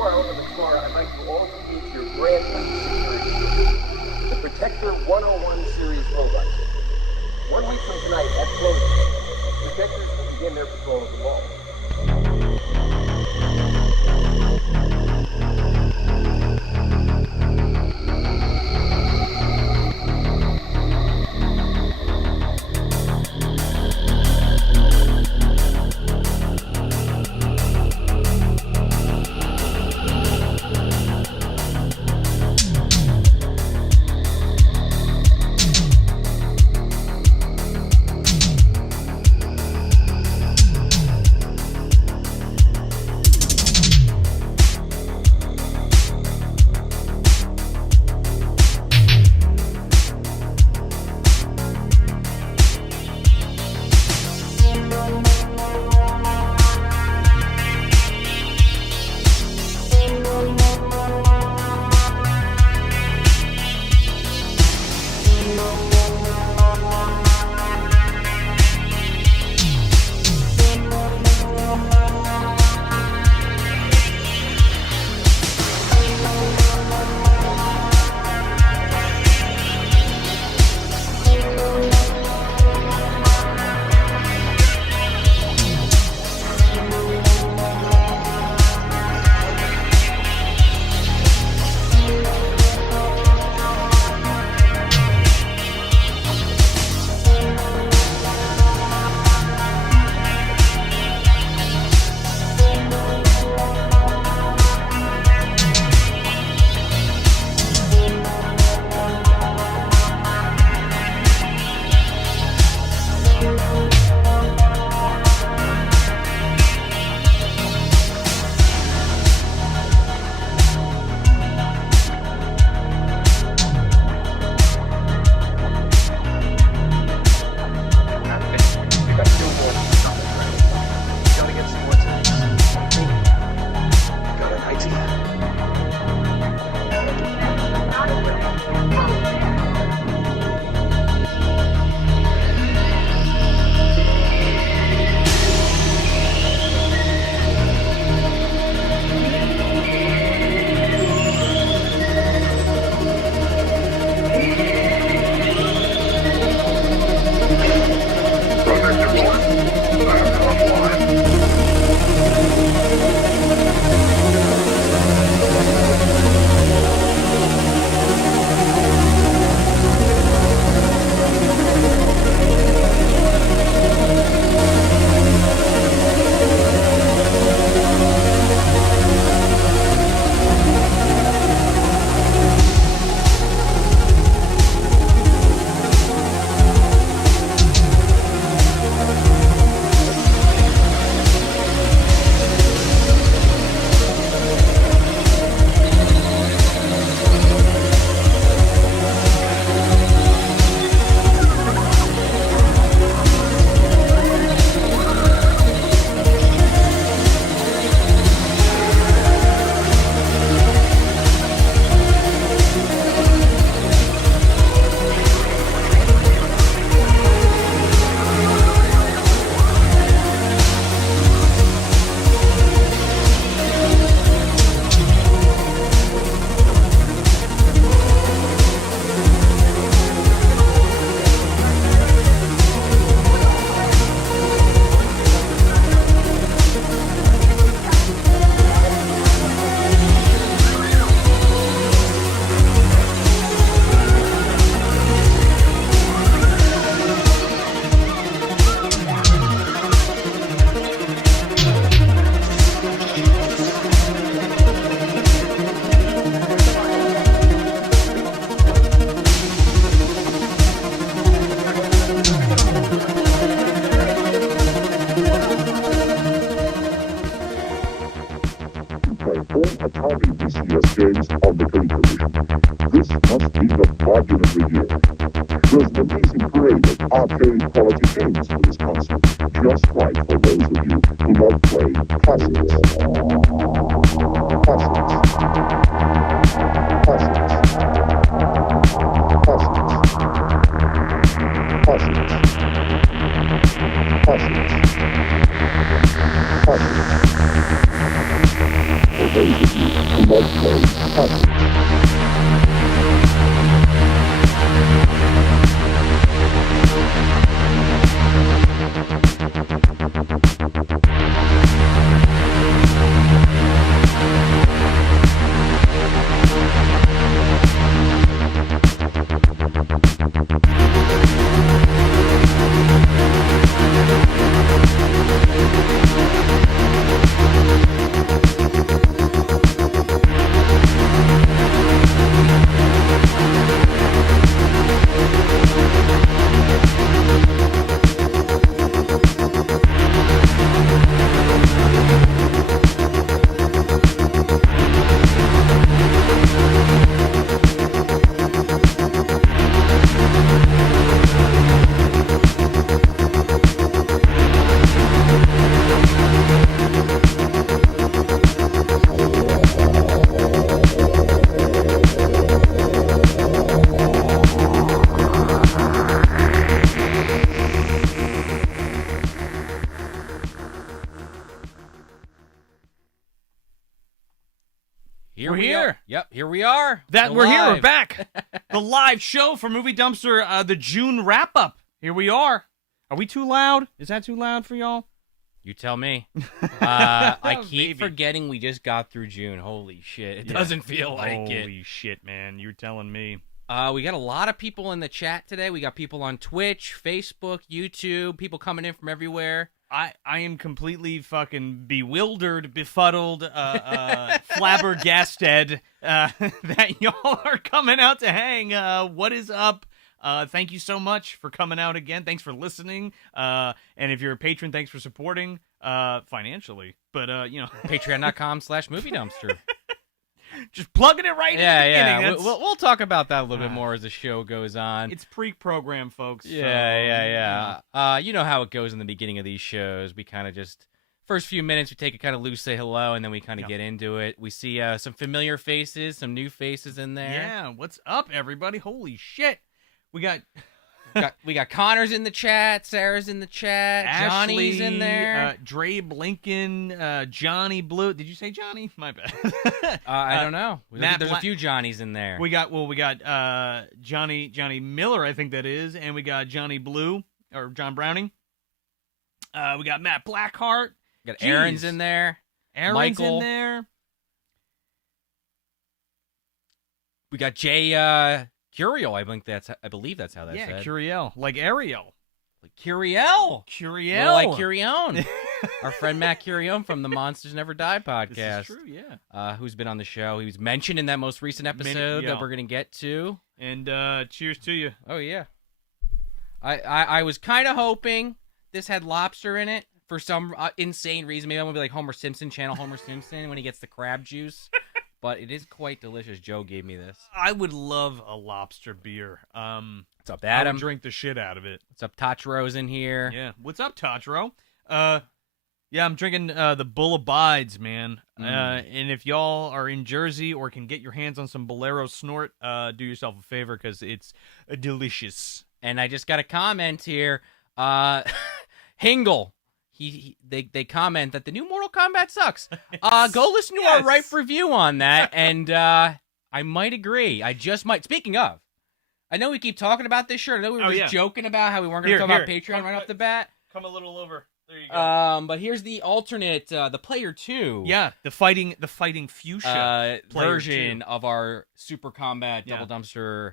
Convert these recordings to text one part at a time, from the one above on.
before I open the car, I'd like you all to meet your brand new security, the Protector 101 series robot. 1 week from tonight at closing, Protectors will begin their patrol of the wall. arcade quality games for this console, just right for those of you who love playing classics. Classics. Classics. Classics. Classics. Classics. Classics. for those of you who like playing classic. We're here. Yep, here we are. We're here. We're live. back. The live show for Movie Dumpster, the June wrap-up. Here we are. Are we too loud? Is that too loud for y'all? You tell me. I keep Maybe. forgetting we just got through June. Holy shit. It doesn't feel like it. Holy shit, man. You're telling me. We got a lot of people in the chat today. We got people on Twitch, Facebook, YouTube, people coming in from everywhere. I am completely fucking bewildered, befuddled, flabbergasted that y'all are coming out to hang. What is up? Thank you so much for coming out again. Thanks for listening. And if you're a patron, thanks for supporting financially. But, Patreon.com/movie dumpster. just plugging it right in the beginning. Yeah. That's- We'll talk about that a little bit more as the show goes on. It's pre-programmed, folks. Yeah. You know how it goes in the beginning of these shows. We kind of just, first few minutes, we take it kind of loose, say hello, and then we kind of get into it. We see some familiar faces, some new faces in there. Yeah, what's up, everybody? Holy shit. We got we got Connor's in the chat, Sarah's in the chat, Johnny's Ashley, in there. Drabe Lincoln, Johnny Blue. Did you say Johnny? My bad. I don't know. Matt There's Bla- a few Johnnies in there. We got Johnny Miller, I think that is, and we got Johnny Blue or John Browning. We got Matt Blackheart. We got Jeez. Aaron's in there. Aaron's Michael. in there. We got Jay Curiel. I believe that's how that's Yeah, said. Curiel, like Ariel. Curiel. Curiel, Like Curione. Our friend Matt Curione from the Monsters Never Die podcast. This is true, yeah. Who's been on the show. He was mentioned in that most recent episode yeah. that we're going to get to. And cheers to you. Oh, yeah. I was kind of hoping this had lobster in it for some insane reason. Maybe I'm going to be like Homer Simpson, channel Homer Simpson, when he gets the crab juice. But it is quite delicious. Joe gave me this. I would love a lobster beer. What's up, I Adam? would drink the shit out of it. What's up, Tachiro's in here? Yeah. What's up, Tachiro? Yeah, I'm drinking the Bull Abides, man. And if y'all are in Jersey or can get your hands on some Bolero Snort, do yourself a favor because it's delicious. And I just got a comment here. Hingle. They comment that the new Mortal Kombat sucks. Go listen to our Ripe review on that, and I might agree. I just might. Speaking of, I know we keep talking about this shirt. I know we were just joking about how we weren't going to talk about Patreon right off the bat. Come a little over. There you go. But here's the alternate, the Player 2. Yeah, the fighting fuchsia version of our Super Combat Double Dumpster.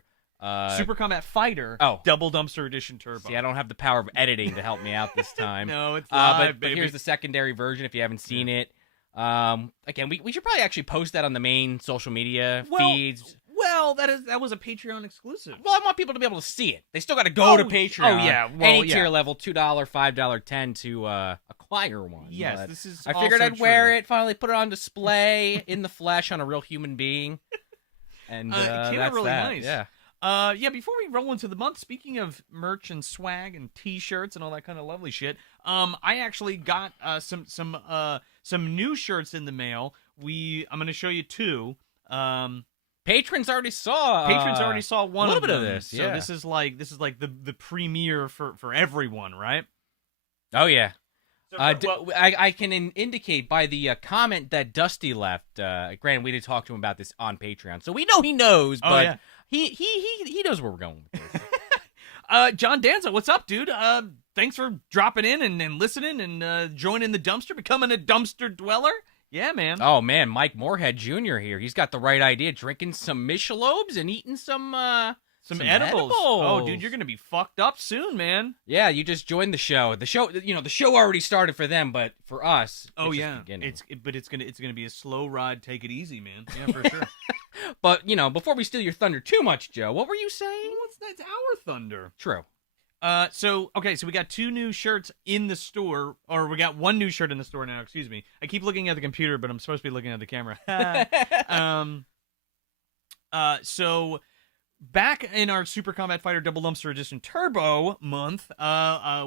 Super Combat Fighter. Double Dumpster Edition Turbo. See, I don't have the power of editing to help me out this time. No, it's live, but here's the secondary version if you haven't seen it. Again, we should probably actually post that on the main social media feeds. Well, that was a Patreon exclusive. Well, I want people to be able to see it. They still got to go to Patreon. Oh, yeah. Well, any tier level, $2, $5, $10 to acquire one. Yes, But this is I figured also I'd wear true. it, finally put it on display in the flesh on a real human being. And it came out that's really that. nice. Yeah. Before we roll into the month, speaking of merch and swag and T-shirts and all that kind of lovely shit, I actually got some new shirts in the mail. I'm going to show you two. Patrons already saw one a little of bit of them. this. So Yeah. this is like the premiere for everyone, right? Oh yeah. I can indicate by the comment that Dusty left. Granted, we did talk to him about this on Patreon, so we know he knows. Oh, But yeah. he knows where we're going with this. John Danza, what's up, dude? Thanks for dropping in and listening and joining the dumpster, becoming a dumpster dweller. Yeah, man. Oh man, Mike Moorhead Jr. here. He's got the right idea. Drinking some Michelobes and eating some edibles. Oh, dude, you're gonna be fucked up soon, man. Yeah, you just joined the show. The show already started for them, but for us, Oh it's yeah, just beginning. it's gonna be a slow ride. Take it easy, man. Yeah, for sure. But before we steal your thunder too much, Joe, what were you saying? That's our thunder. True. So we got 2 new shirts in the store, or we got 1 new shirt in the store now. Excuse me. I keep looking at the computer, but I'm supposed to be looking at the camera. So back in our Super Combat Fighter Double Dumpster Edition Turbo month,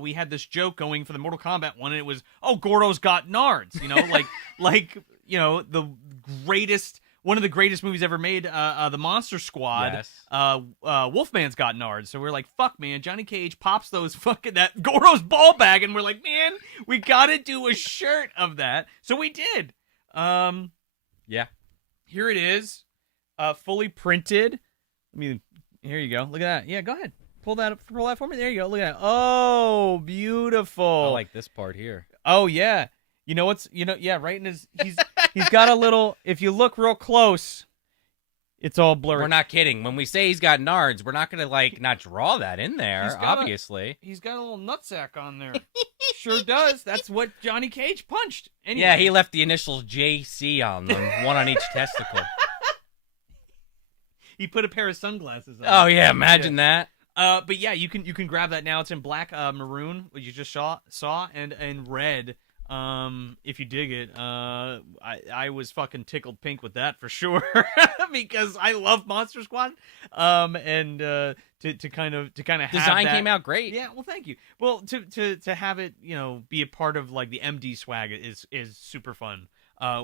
we had this joke going for the Mortal Kombat one, and it was, "Oh, Goro's got nards," the greatest. One of the greatest movies ever made, the Monster Squad. Yes. Wolfman's got nards, so we're like, "Fuck, man!" Johnny Cage pops those that Goro's ball bag, and we're like, "Man, we gotta do a shirt of that." So we did. Yeah. Here it is, fully printed. Here you go. Look at that. Yeah, go ahead. Pull that for me. There you go. Look at that. Oh, beautiful. I like this part here. Oh yeah. Right in his he's got a little, if you look real close, it's all blurry. We're not kidding. When we say he's got nards, we're not going to not draw that in there, obviously. He's got a little nutsack on there. Sure does. That's what Johnny Cage punched. Anyway. Yeah, he left the initials JC on them, one on each testicle. He put a pair of sunglasses on. Oh yeah, imagine that. But yeah, you can grab that now. It's in black, maroon, what you just saw, and red. If you dig it, I was fucking tickled pink with that for sure because I love Monster Squad. To kind of have design that, came out great. Yeah, well, thank you. Well, to have it, be a part of like the MD swag is super fun.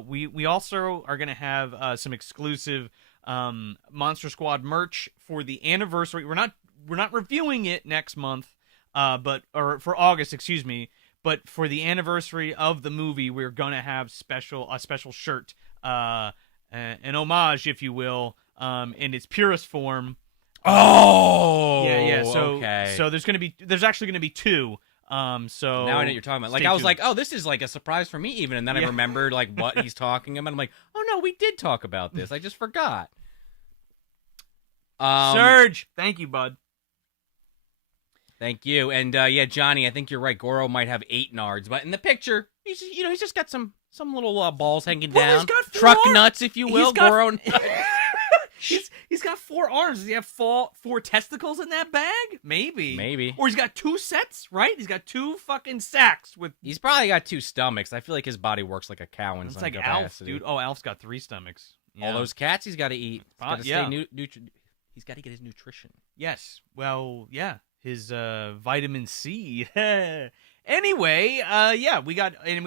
We also are gonna have some exclusive Monster Squad merch for the anniversary. We're not reviewing it next month, or for August, excuse me. But for the anniversary of the movie, we're gonna have a special shirt, an homage, if you will, in its purest form. Oh, yeah. So, okay. So there's actually gonna be 2. So now I know what you're talking about. Like I was like, oh, this is like a surprise for me even, and then I remembered like what he's talking about. I'm like, oh no, we did talk about this. I just forgot. Surge, thank you, bud. Thank you. And Johnny, I think you're right. Goro might have 8 nards, but in the picture, he's just got some little balls hanging down. He's got 4 truck nuts, if you will. Goro nuts. He's got 4 arms. Does he have 4 testicles in that bag? Maybe. Or he's got 2 sets, right? He's got 2 fucking sacks with. He's probably got 2 stomachs. I feel like his body works like a cow in It's some like capacity. Alf, dude. Oh, Alf's got 3 stomachs. Yeah. All those cats he's got to eat. He's got to yeah. He's got to get his nutrition. Yes. Well, yeah. His vitamin C. Anyway, we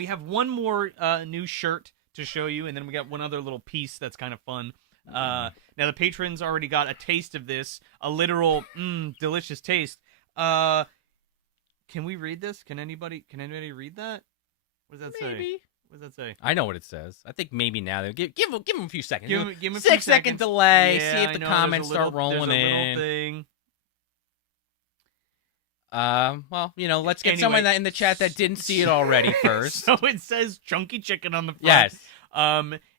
have one more new shirt to show you, and then we got one other little piece that's kind of fun. Now the patrons already got a taste of this, a literal delicious taste. Can we read this? Can anybody read that? What does that say? What does that say? I know what it says. I think maybe now. Give him a few seconds. Give him a few 6 second delay. Yeah, see if the comments start rolling in. Thing. Well, let's get someone in the chat that didn't see it already first. So it says chunky chicken on the front. Yes.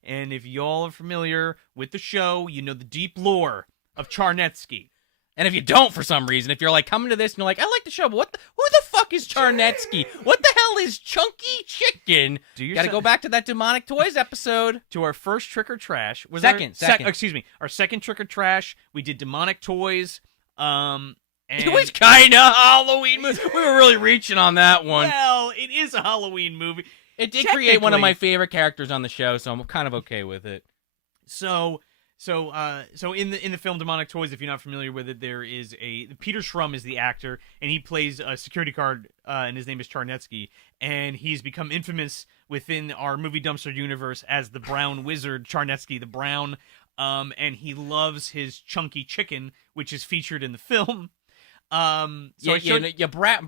And if y'all are familiar with the show, you know the deep lore of Charnetsky. And if you don't, for some reason, if you're like coming to this and you're like, I like the show, but who the fuck is Charnetsky? What the hell is chunky chicken? Got to go back to that Demonic Toys episode. To our first Trick or Trash. Second. Excuse me. Our second Trick or Trash, we did Demonic Toys. And it was kind of Halloween movie. We were really reaching on that one. Well, it is a Halloween movie. It did create one of my favorite characters on the show, so I'm kind of okay with it. So in the film Demonic Toys, if you're not familiar with it, there is Peter Shrum is the actor, and he plays a security guard, and his name is Charnetsky, and he's become infamous within our movie dumpster universe as the Brown Wizard, Charnetsky the Brown, and he loves his chunky chicken, which is featured in the film. So I showed,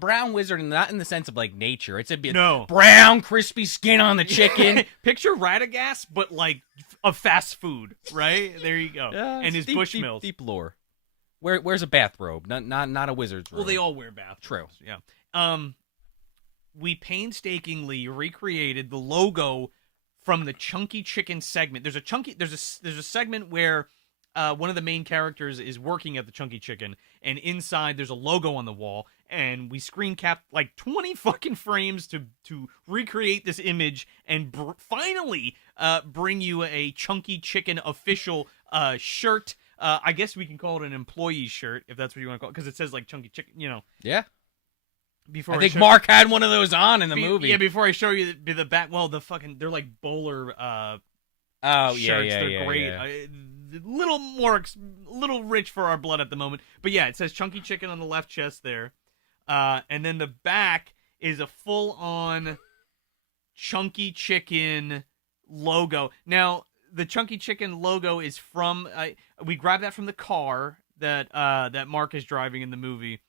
brown wizard, not in the sense of like nature. It's a bit No. brown, crispy skin on the chicken. Picture Radagast, but like of fast food, right? There you go. And his Bushmills. Deep lore. Where's a bathrobe? Not a wizard's robe. Well, they all wear bathrobes. True. Yeah. We painstakingly recreated the logo from the Chunky Chicken segment. There's a segment where one of the main characters is working at the Chunky Chicken, and inside there's a logo on the wall, and we screen capped like 20 fucking frames to recreate this image and finally bring you a Chunky Chicken official shirt. I guess we can call it an employee shirt if that's what you want to call it, because it says like Chunky Chicken, Yeah. Before I think Mark had one of those on in the movie. Yeah, before I show you the back, well, they're like bowler shirts. They're great. A little rich for our blood at the moment. But yeah, it says Chunky Chicken on the left chest there. And then the back is a full-on Chunky Chicken logo. Now, the Chunky Chicken logo is from we grabbed that from the car that Mark is driving in the movie.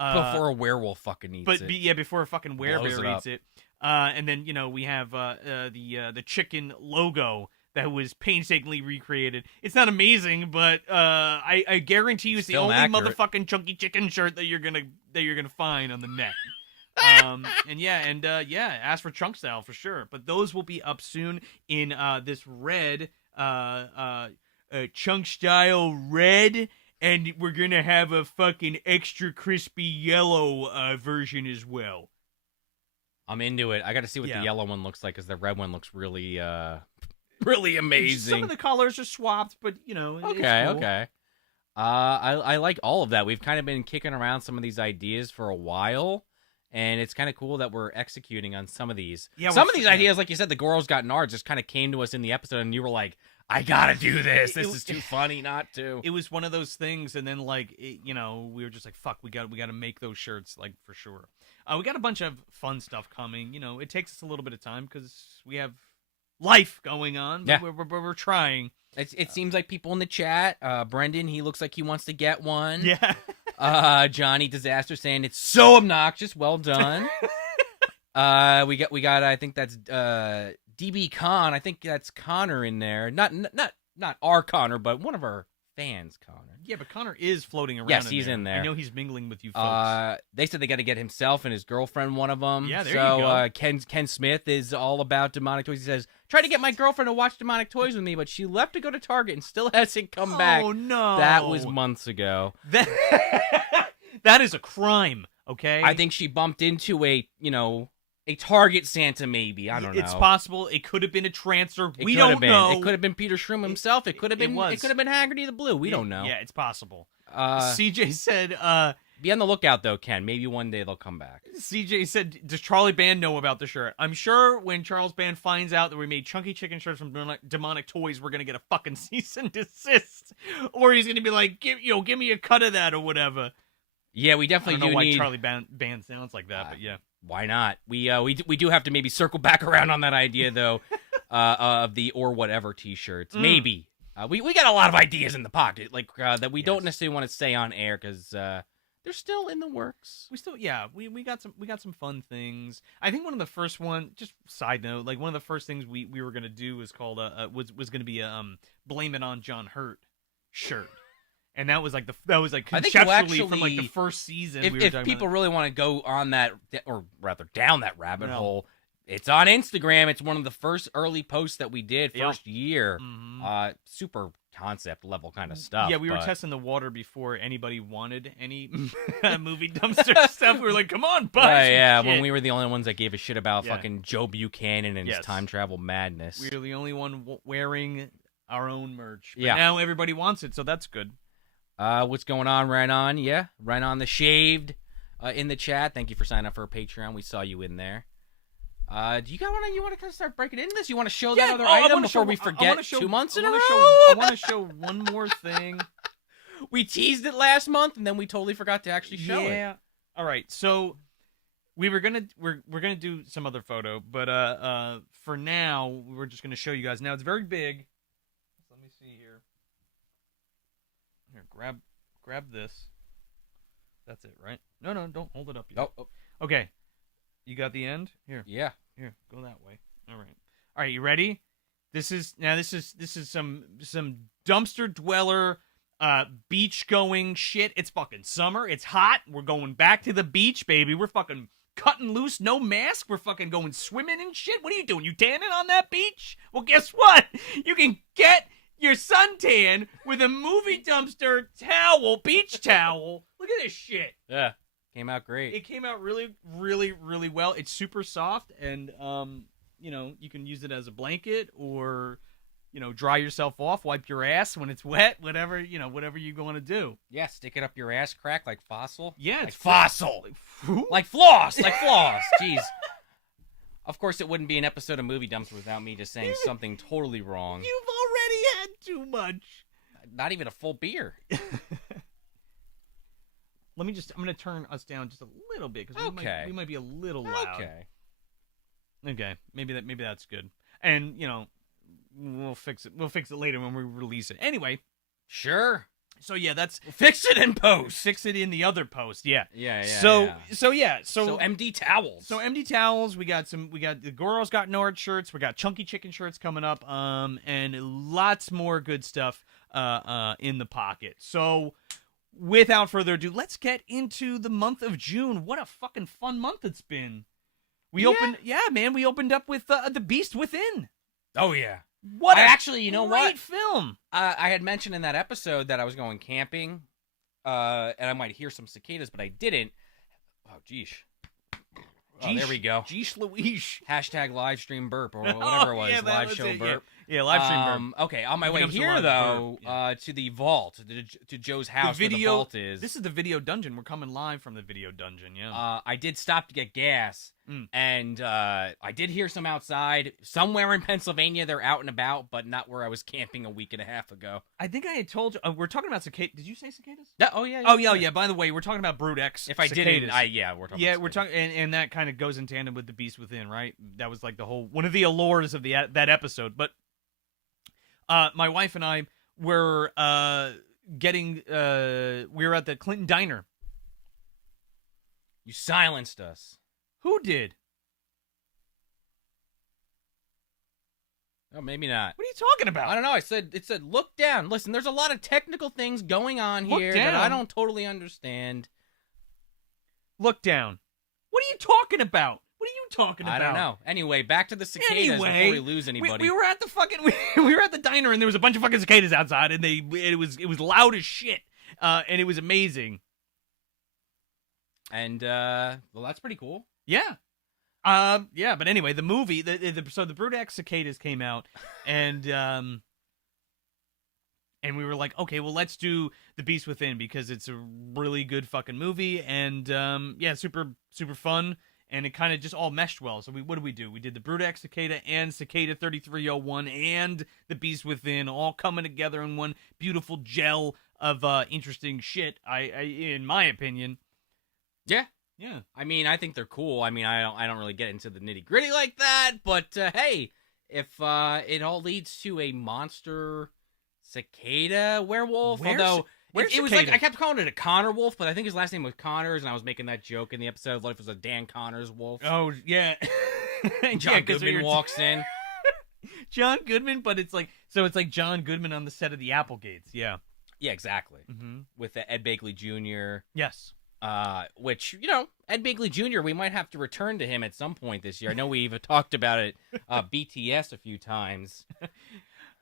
Before a werewolf fucking eats it. Before a fucking werebear eats it. And then, we have the chicken logo that was painstakingly recreated. It's not amazing, but I guarantee you it's the only motherfucking Chunky Chicken shirt that you're gonna find on the net. Ask for Chunk Style for sure. But those will be up soon in this red Chunk Style red. And we're going to have a fucking extra crispy yellow version as well. I'm into it. I got to see what the yellow one looks like, because the red one looks really, really amazing. Some of the colors are swapped, but, it's cool. Okay. I like all of that. We've kind of been kicking around some of these ideas for a while, and it's kind of cool that we're executing on some of these. Yeah, some of these ideas, like you said, the Girls Got Nards just kind of came to us in the episode, and you were like, I gotta do this. This is too funny not to. It was one of those things, and then we were just like, fuck, we got to make those shirts, like, for sure. We got a bunch of fun stuff coming. It takes us a little bit of time because we have life going on. But yeah, we're trying. It seems like people in the chat. Brendan, he looks like he wants to get one. Yeah. Johnny Disaster saying it's so obnoxious. Well done. We got. I think that's DB Con. I think that's Connor in there. Not our Connor, but one of our fans, Connor. Yeah, but Connor is floating around. Yes, he's in there. I know he's mingling with you folks. They said they got to get himself and his girlfriend one of them. Yeah, there you go. Ken Smith is all about demonic toys. He says, "Tried to get my girlfriend to watch demonic toys with me, but she left to go to Target and still hasn't come back." Oh no, that was months ago. That is a crime. Okay, I think she bumped into a Target Santa, maybe. I don't know. It's possible. It could have been a transfer. We don't know. It could have been Peter Shroom himself. It could have been. It could have been Haggerty the Blue. We don't know. Yeah, it's possible. CJ said. Be on the lookout, though, Ken. Maybe one day they'll come back. CJ said, does Charlie Band know about the shirt? I'm sure when Charles Band finds out that we made Chunky Chicken shirts from Demonic Toys, we're going to get a fucking cease and desist. Or he's going to be like, give me a cut of that or whatever. Yeah, we definitely I don't know why need... Charlie Band sounds like that, but yeah. Why not? We do have to maybe circle back around on that idea, though, of the or whatever T-shirts. Maybe. We got a lot of ideas in the pocket, like that we don't necessarily want to say on air because they're still in the works. We got some fun things. I think one of the first just side note, like one of the first things we were gonna do was called was gonna be a Blame It on John Hurt shirt. And that was conceptually from like the first season. If people really want to go on that, or rather down that rabbit hole, it's on Instagram. It's one of the first early posts that we did first year. Mm-hmm. Super concept level kind of stuff. Yeah, we were testing the water before anybody wanted any movie dumpster stuff. We were like, come on, bud. When we were the only ones that gave a shit about fucking Joe Buchanan and his time travel madness. We were the only one wearing our own merch. But now everybody wants it, so that's good. What's going on, Right On? Yeah, Right On the Shaved in the chat. Thank you for signing up for a Patreon. We saw you in there. Do you want to kind of start breaking into this? You want to show that other item before we forget 2 months in a row? I want to show one more thing. We teased it last month, and then we totally forgot to actually show it. Yeah. All right. So we're gonna do some other photo, but for now we're just gonna show you guys. Now it's very big. Let me see here. Here, grab this. That's it, right? No, don't hold it up yet. Oh, Okay. You got the end? Here. yeah. Here, go that way. All right, you ready? This is some dumpster dweller beach going shit. It's fucking summer. It's hot. We're going back to the beach, baby. We're fucking cutting loose, no mask. We're fucking going swimming and shit. What are you doing? You tanning on that beach? Well, guess what? You can get your suntan with a movie dumpster towel, beach towel. Look at this shit. Yeah. Came out great. It came out really, really, really well. It's super soft, and you can use it as a blanket, or dry yourself off, wipe your ass when it's wet, whatever you want to do. Yeah, stick it up your ass crack like Fossil. Yeah, like it's Fossil. Who? Like floss. Like floss. Jeez. Of course, it wouldn't be an episode of Movie Dumps without me just saying something totally wrong. You've already had too much. Not even a full beer. I'm going to turn us down just a little bit, because we might be a little loud. Okay. Maybe that's good. And, we'll fix it. We'll fix it later when we release it. Anyway. Sure. So yeah, that's fix it in post. Fix it in the other post. Yeah. Yeah. So MD towels. So MD towels. We got the Girls Got Nord shirts. We got Chunky Chicken shirts coming up. And lots more good stuff in the pocket. So without further ado, let's get into the month of June. What a fucking fun month it's been. We opened up with The Beast Within. Oh yeah. What actually, great film. I had mentioned in that episode that I was going camping, and I might hear some cicadas, but I didn't. Oh, geesh. Oh, there we go. Geesh Louise. Hashtag live stream burp, or whatever it was. Yeah, live show burp. Yeah, live stream burp. Okay, on my way here, though, to the vault, to Joe's house where the vault is. This is the video dungeon. We're coming live from the video dungeon, yeah. I did stop to get gas, and I did hear some outside. Somewhere in Pennsylvania, they're out and about, but not where I was camping a week and a half ago. I think I had told you. We're talking about cicadas. Did you say cicadas? Yeah, yeah. By the way, we're talking about Brood X. If I cicadas. didn't, we're talking about we're talking, and that kind of goes in tandem with The Beast Within, right? That was like one of the allures of that episode. But my wife and I were we were at the Clinton Diner. You silenced us. Who did? Oh, maybe not. What are you talking about? I don't know. It said look down. Listen, there's a lot of technical things going on here that I don't totally understand. Look down. What are you talking about? What are you talking about? I don't know. Anyway, back to the cicadas before we lose anybody. We were at the fucking we were at the diner, and there was a bunch of fucking cicadas outside, and it was loud as shit, and it was amazing. And well, that's pretty cool. Yeah. But anyway, the movie, so the Brood X cicadas came out, and we were like, okay, well, let's do The Beast Within, because it's a really good fucking movie, and super super fun, and it kind of just all meshed well. So what did? We did the Brood X cicada and Cicada 3301 and The Beast Within all coming together in one beautiful gel of interesting shit. In my opinion. Yeah. Yeah. I mean, I think they're cool. I mean, I don't really get into the nitty-gritty like that, but hey, if it all leads to a monster cicada werewolf, although it was like, I kept calling it a Connor wolf, but I think his last name was Connors, and I was making that joke in the episode. What if it was a Dan Connors wolf? Oh, yeah. John Goodman walks in. John Goodman, but it's like John Goodman on the set of the Applegates. Yeah. Yeah, exactly. Mm-hmm. With Ed Begley Jr. Yes. Which, Ed Begley Jr., we might have to return to him at some point this year. I know we've talked about it, BTS a few times.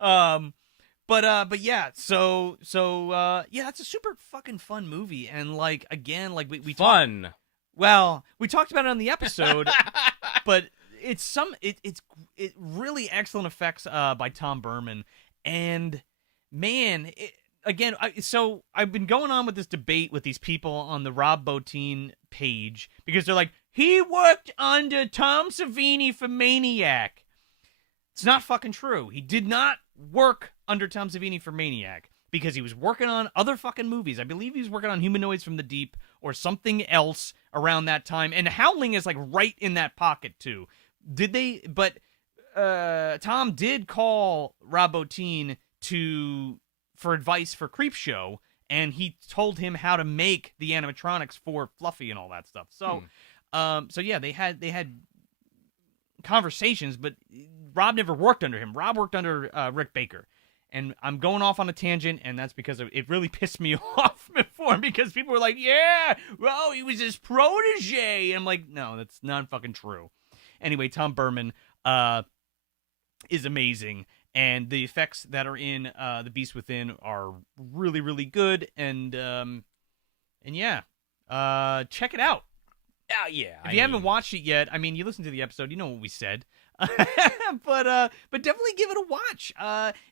But yeah, so that's a super fucking fun movie, and like, again, like we fun. We talked about it on the episode, but it really excellent effects by Tom Berman, and man, so I've been going on with this debate with these people on the Rob Bottin page, because they're like, he worked under Tom Savini for Maniac. It's not fucking true. He did not work under Tom Savini for Maniac, because he was working on other fucking movies. I believe he was working on Humanoids from the Deep or something else around that time. And Howling is like right in that pocket too. But Tom did call Rob Bottin for advice for Creepshow, and he told him how to make the animatronics for Fluffy and all that stuff. So, so yeah, they had conversations, but Rob never worked under him. Rob worked under Rick Baker. And I'm going off on a tangent, and that's because it really pissed me off before, because people were like, yeah, well, he was his protege. And I'm like, no, that's not fucking true. Anyway, Tom Berman is amazing, and the effects that are in The Beast Within are really, really good, and yeah, check it out. Yeah. If you haven't watched it yet, I mean, you listened to the episode, you know what we said. but definitely give it a watch.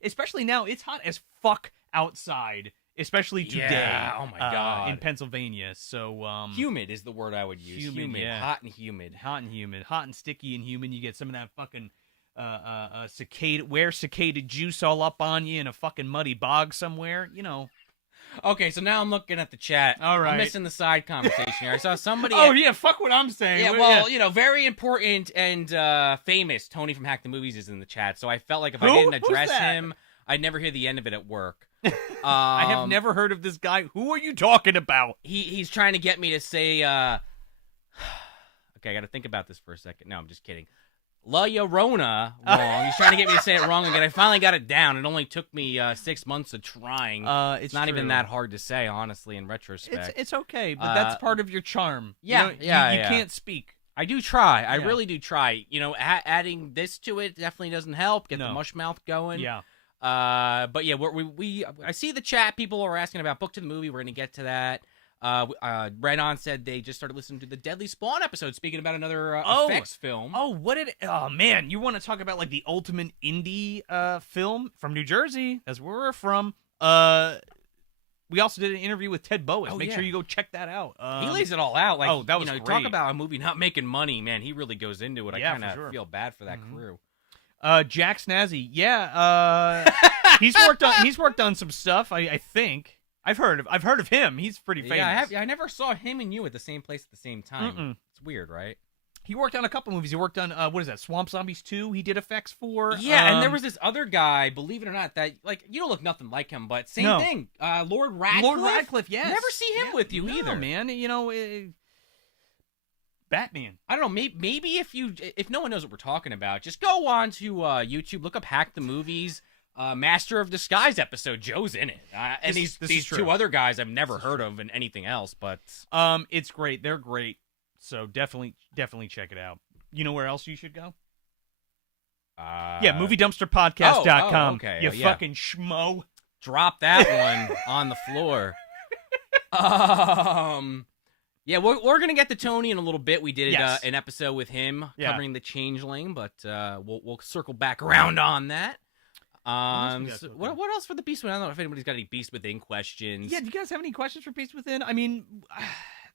Especially now, it's hot as fuck outside, especially today. Yeah, oh my God. In Pennsylvania. So humid is the word I would use. Humid, yeah. hot and humid. Hot and sticky and humid. You get some of that fucking cicada juice all up on you in a fucking muddy bog somewhere, you know. Okay, so now I'm looking at the chat. All right. I'm missing the side conversation here. I saw somebody. Yeah, fuck what I'm saying. Yeah, well, you know, very important and famous Tony from Hack the Movies is in the chat, so I felt like if I didn't address him, I'd never hear the end of it at work. I have never heard of this guy. Who are you talking about? He's trying to get me to say. Okay, I got to think about this for a second. No, I'm just kidding. La Llorona wrong. He's trying to get me to say it wrong again. I finally got it down. It only took me 6 months of trying. It's not true. even that hard to say, honestly, in retrospect. It's okay, but that's part of your charm. Yeah, you yeah. can't speak. I do try. I Yeah. really do try. You know, adding this to it definitely doesn't help. Get No. the mush mouth going. Yeah. But yeah, I see the chat. People are asking about Book to the Movie. We're gonna get to that. Red On said they just started listening to the Deadly Spawn episode, speaking about another effects film. Oh man, you want to talk about like the ultimate indie film from New Jersey? That's where we're from. We also did an interview with Ted Boas. Make sure you go check that out. He lays it all out. Like, that was great. great. Talk about a movie not making money, man. He really goes into it. Yeah, I kind of for sure. feel bad for that crew. Jack Snazzy, he's worked on some stuff. I think I've heard of him. He's pretty famous. Yeah, I never saw him and you at the same place at the same time. It's weird, right? He worked on a couple movies. He worked on what is that? Swamp Zombies 2. He did effects for. Yeah, and there was this other guy, believe it or not, that like you don't look nothing like him, but same thing. Lord Radcliffe. Lord Radcliffe, yes. Never see him with you either, man. You know, Batman. I don't know. Maybe if no one knows what we're talking about, just go on to YouTube, look up Hack the Movies. Master of Disguise episode. Joe's in it, and these two other guys I've never heard of and anything else. But it's great. They're great. So definitely check it out. You know where else you should go? MovieDumpsterPodcast.com. Okay. You fucking schmo. Drop that one on the floor. Yeah, we're gonna get to Tony in a little bit. We did an episode with him covering the Changeling, but we'll circle back around on that. What else for the Beast Within? I don't know if anybody's got any Beast Within questions. Yeah, do you guys have any questions for Beast Within? I mean,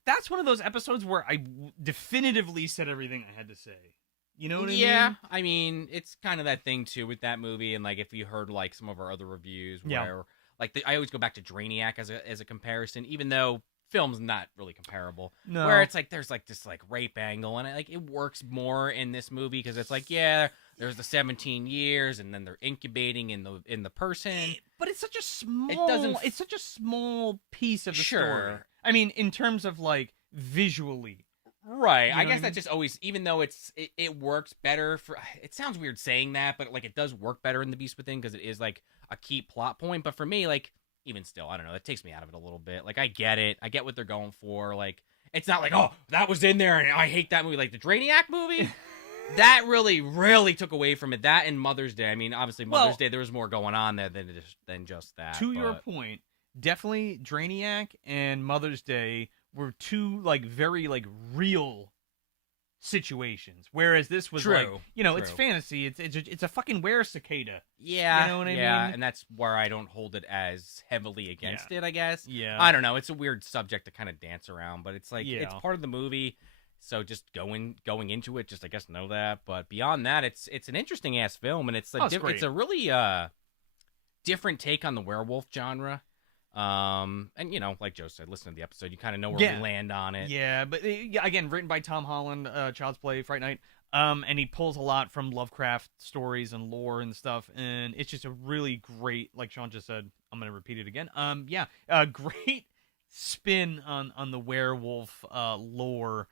that's one of those episodes where I definitively said everything I had to say. You know what I mean? Yeah, I mean, it's kind of that thing too with that movie, and like if you heard like some of our other reviews, where like I always go back to Drainiac as a comparison, even though film's not really comparable. No, where it's like there's like this like rape angle, and it works more in this movie because it's like there's the 17 years, and then they're incubating in the person. But it's such a small. It's such a small piece of the story. I mean, in terms of like visually. Right. You know I guess what that's just always, even though it works better for, it sounds weird saying that, but like it does work better in The Beast Within because it is like a key plot point. But for me, like, even still, I don't know, that takes me out of it a little bit. Like, I get it. I get what they're going for. Like, it's not like, oh, that was in there and I hate that movie. Like the Drainiac movie, that really, really took away from it. That and Mother's Day. I mean, obviously Mother's Day, there was more going on there than just that. To your point, definitely Drainiac and Mother's Day were two like very like real situations, whereas this was like, you know, it's fantasy. It's a fucking were-cicada. Yeah, you know what I mean? And that's where I don't hold it as heavily against it, I guess. Yeah, I don't know. It's a weird subject to kind of dance around, but it's like it's part of the movie. So just going into it, just I guess know that. But beyond that, it's an interesting ass film, and it's it's a really different take on the werewolf genre. And you know, like Joe said, listen to the episode, you kind of know where we land on it. Yeah, but again, written by Tom Holland, Child's Play, Fright Night. And he pulls a lot from Lovecraft stories and lore and stuff, and it's just a really great, like Sean just said, I'm gonna repeat it again. A great spin on the werewolf lore,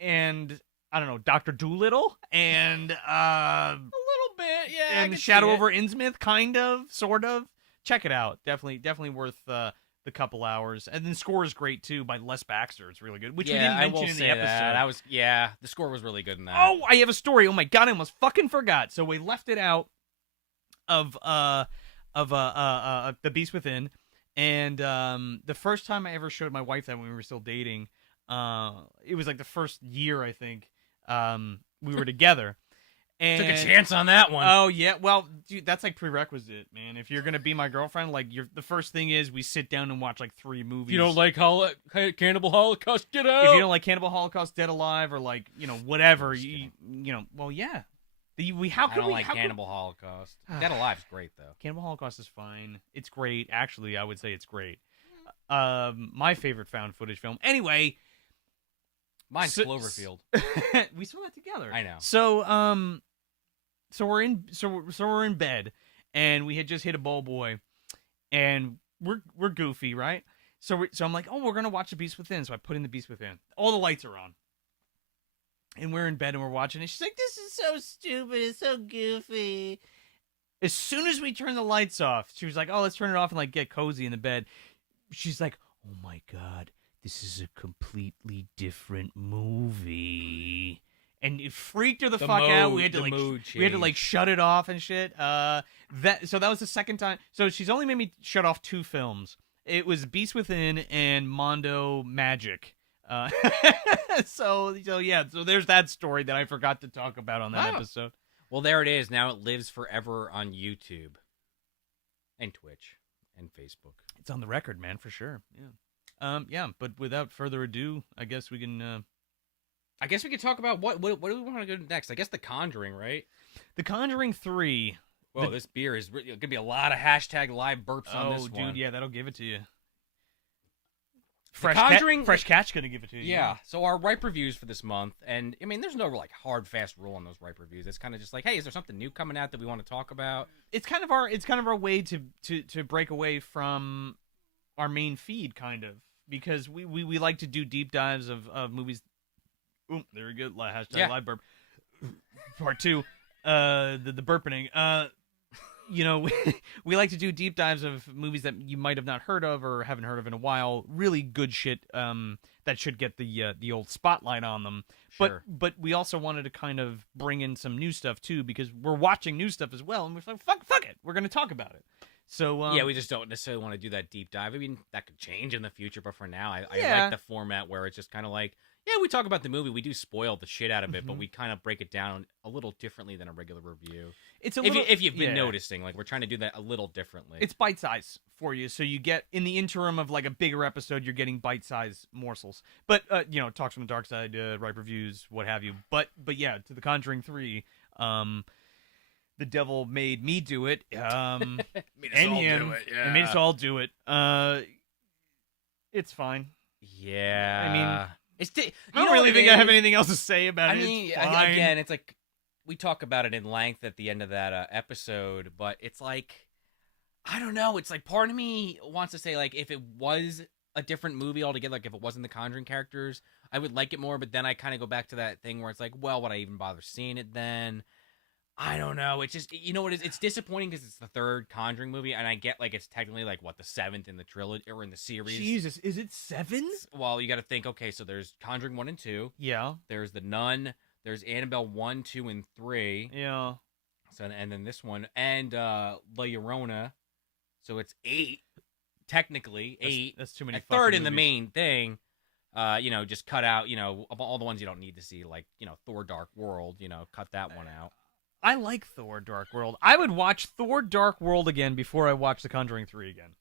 and I don't know, Dr. Doolittle, and A little bit, yeah. I and can see Shadow it. over Innsmouth, kind of, sort of. Check it out. Definitely worth the couple hours. And then the score is great too by Les Baxter. It's really good, which we didn't I will mention in say the episode. that. The score was really good in that. Oh, I have a story. Oh my god, I almost fucking forgot. So we left it out of The Beast Within, and the first time I ever showed my wife that when we were still dating, it was like the first year I think we were together. And, Took a chance on that one. Oh yeah, well, dude, that's like prerequisite, man. If you're gonna be my girlfriend, like, the first thing is we sit down and watch like 3 movies. If you don't like Cannibal Holocaust, get out. If you don't like Cannibal Holocaust, Dead Alive, or like whatever, well, yeah. How I could don't we? like Cannibal Holocaust. Dead Alive's great though. Cannibal Holocaust is fine. It's great, actually. I would say it's great. My favorite found footage film. Anyway, Mine's Cloverfield. We saw that together. I know. So we're in bed, and we had just hit a bowl boy, and we're goofy, right? So I'm like, oh, we're gonna watch The Beast Within. So I put in The Beast Within. All the lights are on, and we're in bed and we're watching it. She's like, this is so stupid. It's so goofy. As soon as we turn the lights off, she was like, oh, let's turn it off and like get cozy in the bed. She's like, oh my god, this is a completely different movie. And it freaked her the fuck out. We had to like shut it off and shit. So that was the second time. So she's only made me shut off 2 films. It was Beast Within and Mondo Magic. So there's that story that I forgot to talk about on that episode. Well, there it is. Now it lives forever on YouTube and Twitch and Facebook. It's on the record, man, for sure. Yeah. But without further ado, I guess we can. I guess we could talk about what do we want to go next? I guess The Conjuring, right? The Conjuring 3. Whoa, this beer is going to be a lot of hashtag live burps on this one. Oh, dude, yeah, that'll give it to you. Fresh Cat's going to give it to you. Yeah, so our ripe reviews for this month, and I mean, there's no like hard, fast rule on those ripe reviews. It's kind of just like, hey, is there something new coming out that we want to talk about? It's kind of our way to break away from our main feed, kind of, because we like to do deep dives of movies. Ooh, there we go. Hashtag live burp. Part 2. The burpening. We like to do deep dives of movies that you might have not heard of or haven't heard of in a while. Really good shit that should get the old spotlight on them. Sure. But we also wanted to kind of bring in some new stuff too, because we're watching new stuff as well, and we're like, fuck it, we're gonna talk about it. So yeah, we just don't necessarily want to do that deep dive. I mean, that could change in the future, but for now, I like the format where it's just kind of like, yeah, we talk about the movie. We do spoil the shit out of it, but we kind of break it down a little differently than a regular review. It's a little, if you've been noticing, like, we're trying to do that a little differently. It's bite size for you, so you get in the interim of like a bigger episode, you're getting bite size morsels. But talks from the dark side, ripe reviews, what have you. But yeah, to The Conjuring 3, the devil made me do it. Made us and all him, do it. Yeah. and made us all do it. It's fine. Yeah. I mean, I don't really think I have anything else to say about it. I mean, it's fine. again, it's like we talk about it in length at the end of that episode, but it's like, I don't know. It's like part of me wants to say, like, if it was a different movie altogether, like if it wasn't the Conjuring characters, I would like it more. But then I kind of go back to that thing where it's like, well, would I even bother seeing it then? I don't know. It's just, you know what? It's disappointing because it's the 3rd Conjuring movie, and I get like it's technically like what, the 7th in the trilogy or in the series. Jesus, is it 7? Well, you got to think. Okay, so there's Conjuring 1 and 2. Yeah. There's The Nun. There's Annabelle 1, 2, and 3. Yeah. So and then this one and La Llorona. So it's 8, technically 8. That's too many. A third in movies. the main thing. Just cut out. All the ones you don't need to see, like Thor: Dark World. Cut that one out. I like Thor: Dark World. I would watch Thor: Dark World again before I watch The Conjuring 3 again.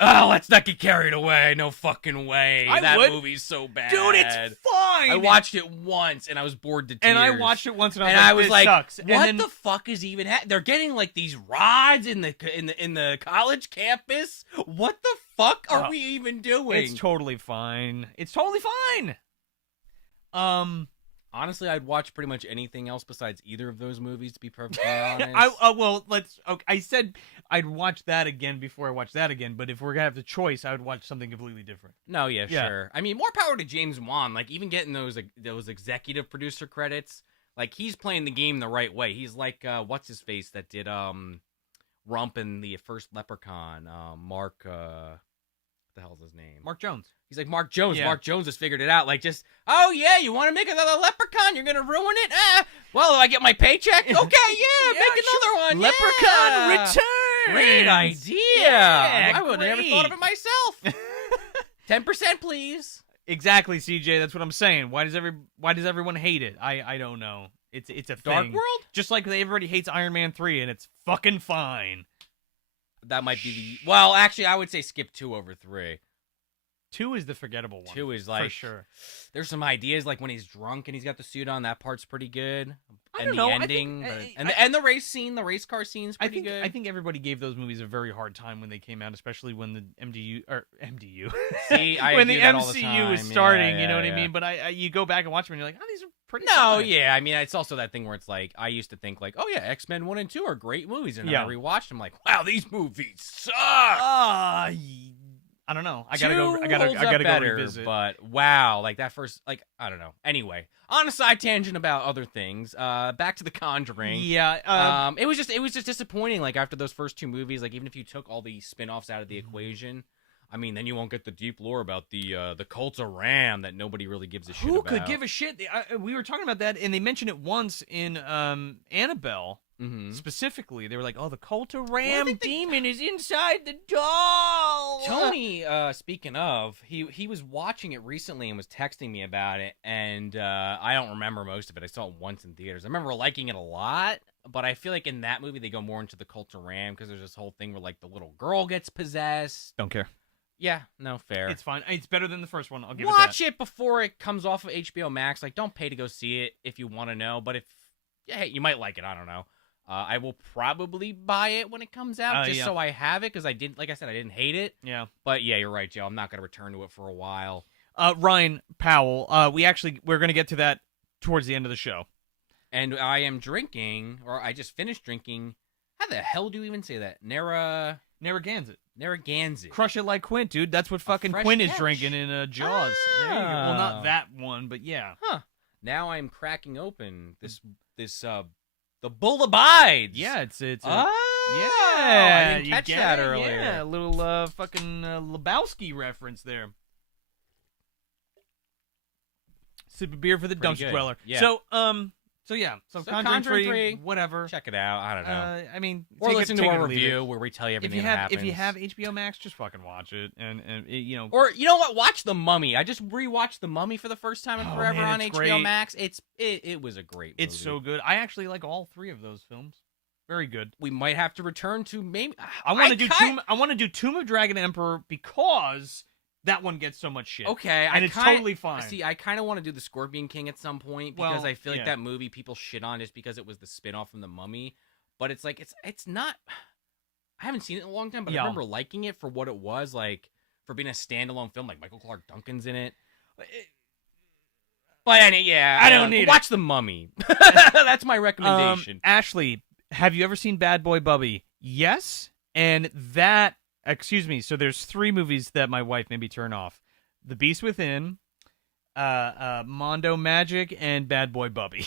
Oh, let's not get carried away. No fucking way. That movie's so bad. Dude, it's fine. I watched it once and I was bored to tears. And I watched it once and I was like, this sucks. What the fuck is even they're getting like these rods in the college campus? What the fuck are we even doing? It's totally fine. Honestly, I'd watch pretty much anything else besides either of those movies, to be perfectly honest. I said I'd watch that again before I watch that again, but if we're gonna have the choice, I would watch something completely different. No, yeah, Yeah. sure. I mean, more power to James Wan. Like, even getting those executive producer credits, like, he's playing the game the right way. He's like, what's his face that did Rump in the first Leprechaun? Mark, what the hell's his name? Mark Jones. He's like Mark Jones. Yeah. Mark Jones has figured it out. Like, just, oh yeah, you want to make another Leprechaun? You're gonna ruin it? Well, do I get my paycheck? Okay, yeah, make another one. Leprechaun yeah. Returns. Great idea. Yeah, I would have never thought of it myself. 10%, please. Exactly, CJ. That's what I'm saying. Why does everyone hate it? I don't know. It's a Dark thing. World? Just like everybody hates Iron Man 3, and it's fucking fine. That might be the. Well, actually, I would say skip 2 over 3. 2 is the forgettable one. 2 is like for sure. There's some ideas like when he's drunk and he's got the suit on. That part's pretty good. I And don't the know. ending, I think, and the race scene, the race car scene's I pretty think good. I think everybody gave those movies a very hard time when they came out, especially when the MDU. See, I when do the that all the MCU was time. starting, Yeah, you know what yeah. I mean? But you go back and watch them, and you're like, oh, these are pretty. No, fine. yeah. I mean, it's also that thing where it's like I used to think like, oh yeah, X-Men 1 and 2 are great movies, and then Yeah. I rewatched them like, wow, these movies suck. I don't know. I gotta go. I 2 gotta holds go up better, revisit. But wow, like that first, like I don't know. Anyway, on a side tangent about other things. Back to The Conjuring. Yeah. It was just disappointing. Like after those first 2 movies, like even if you took all the spin-offs out of the equation, I mean, then you won't get the deep lore about the cult of Ram that nobody really gives a shit Who about. could give a shit? We were talking about that, and they mentioned it once in Annabelle. Mm-hmm. Specifically, they were like, "Oh, the cult of Ram demon is inside the doll." Tony, speaking of, he was watching it recently and was texting me about it, and I don't remember most of it. I saw it once in theaters. I remember liking it a lot, but I feel like in that movie they go more into the cult of Ram because there's this whole thing where like the little girl gets possessed. Don't care. Yeah, no, fair. It's fine. It's better than the first one. I'll give Watch it it before it comes off of HBO Max. Like, don't pay to go see it if you want to know, but if hey, you might like it. I don't know. I will probably buy it when it comes out, just yeah. so I have it, because I didn't, like I said, I didn't hate it. that. Yeah. But yeah, you're right, Joe. I'm not gonna return to it for a while. Ryan Powell. We're gonna get to that towards the end of the show. And I am drinking, or I just finished drinking. How the hell do you even say that? Narragansett. Narragansett. Crush it like Quint, dude. That's what fucking fresh Quint is catch. drinking in Jaws. There you go. Well, Oh. not that one, but yeah. Huh. Now I'm cracking open this the Bull Abides. Yeah, it's Oh, yeah. I didn't you catch get that it? earlier. Yeah, a little fucking Lebowski reference there. Sip of beer for the Pretty dumpster good. dweller. Yeah. So So Conjuring 3, 3, whatever. Check it out. I don't know. I mean, or take listen it, to take it our or leave review it. where we tell you If everything you that have happens. HBO Max, just fucking watch it, and Or you know what? Watch The Mummy. I just rewatched The Mummy for the first time in Oh, forever man, on it's HBO great. Max. It was a great movie. it's so good. I actually like all 3 of those films. Very good. We might have to return to maybe. I want to do kind- I want to do Tomb of Dragon Emperor because that one gets so much shit. Okay, and it's totally fine. See, I kind of want to do the Scorpion King at some point because Well, I feel like yeah. that movie people shit on just because it was the spin-off from The Mummy. But it's like it's not. I haven't seen it in a long time, but Yeah. I remember liking it for what it was, like for being a standalone film. Like Michael Clark Duncan's in it. But yeah, I don't need watch The Mummy. That's my recommendation. Ashley, have you ever seen Bad Boy Bubby? Yes. And that, excuse me, so there's 3 movies that my wife made me turn off. The Beast Within, Mondo Magic, and Bad Boy Bubby.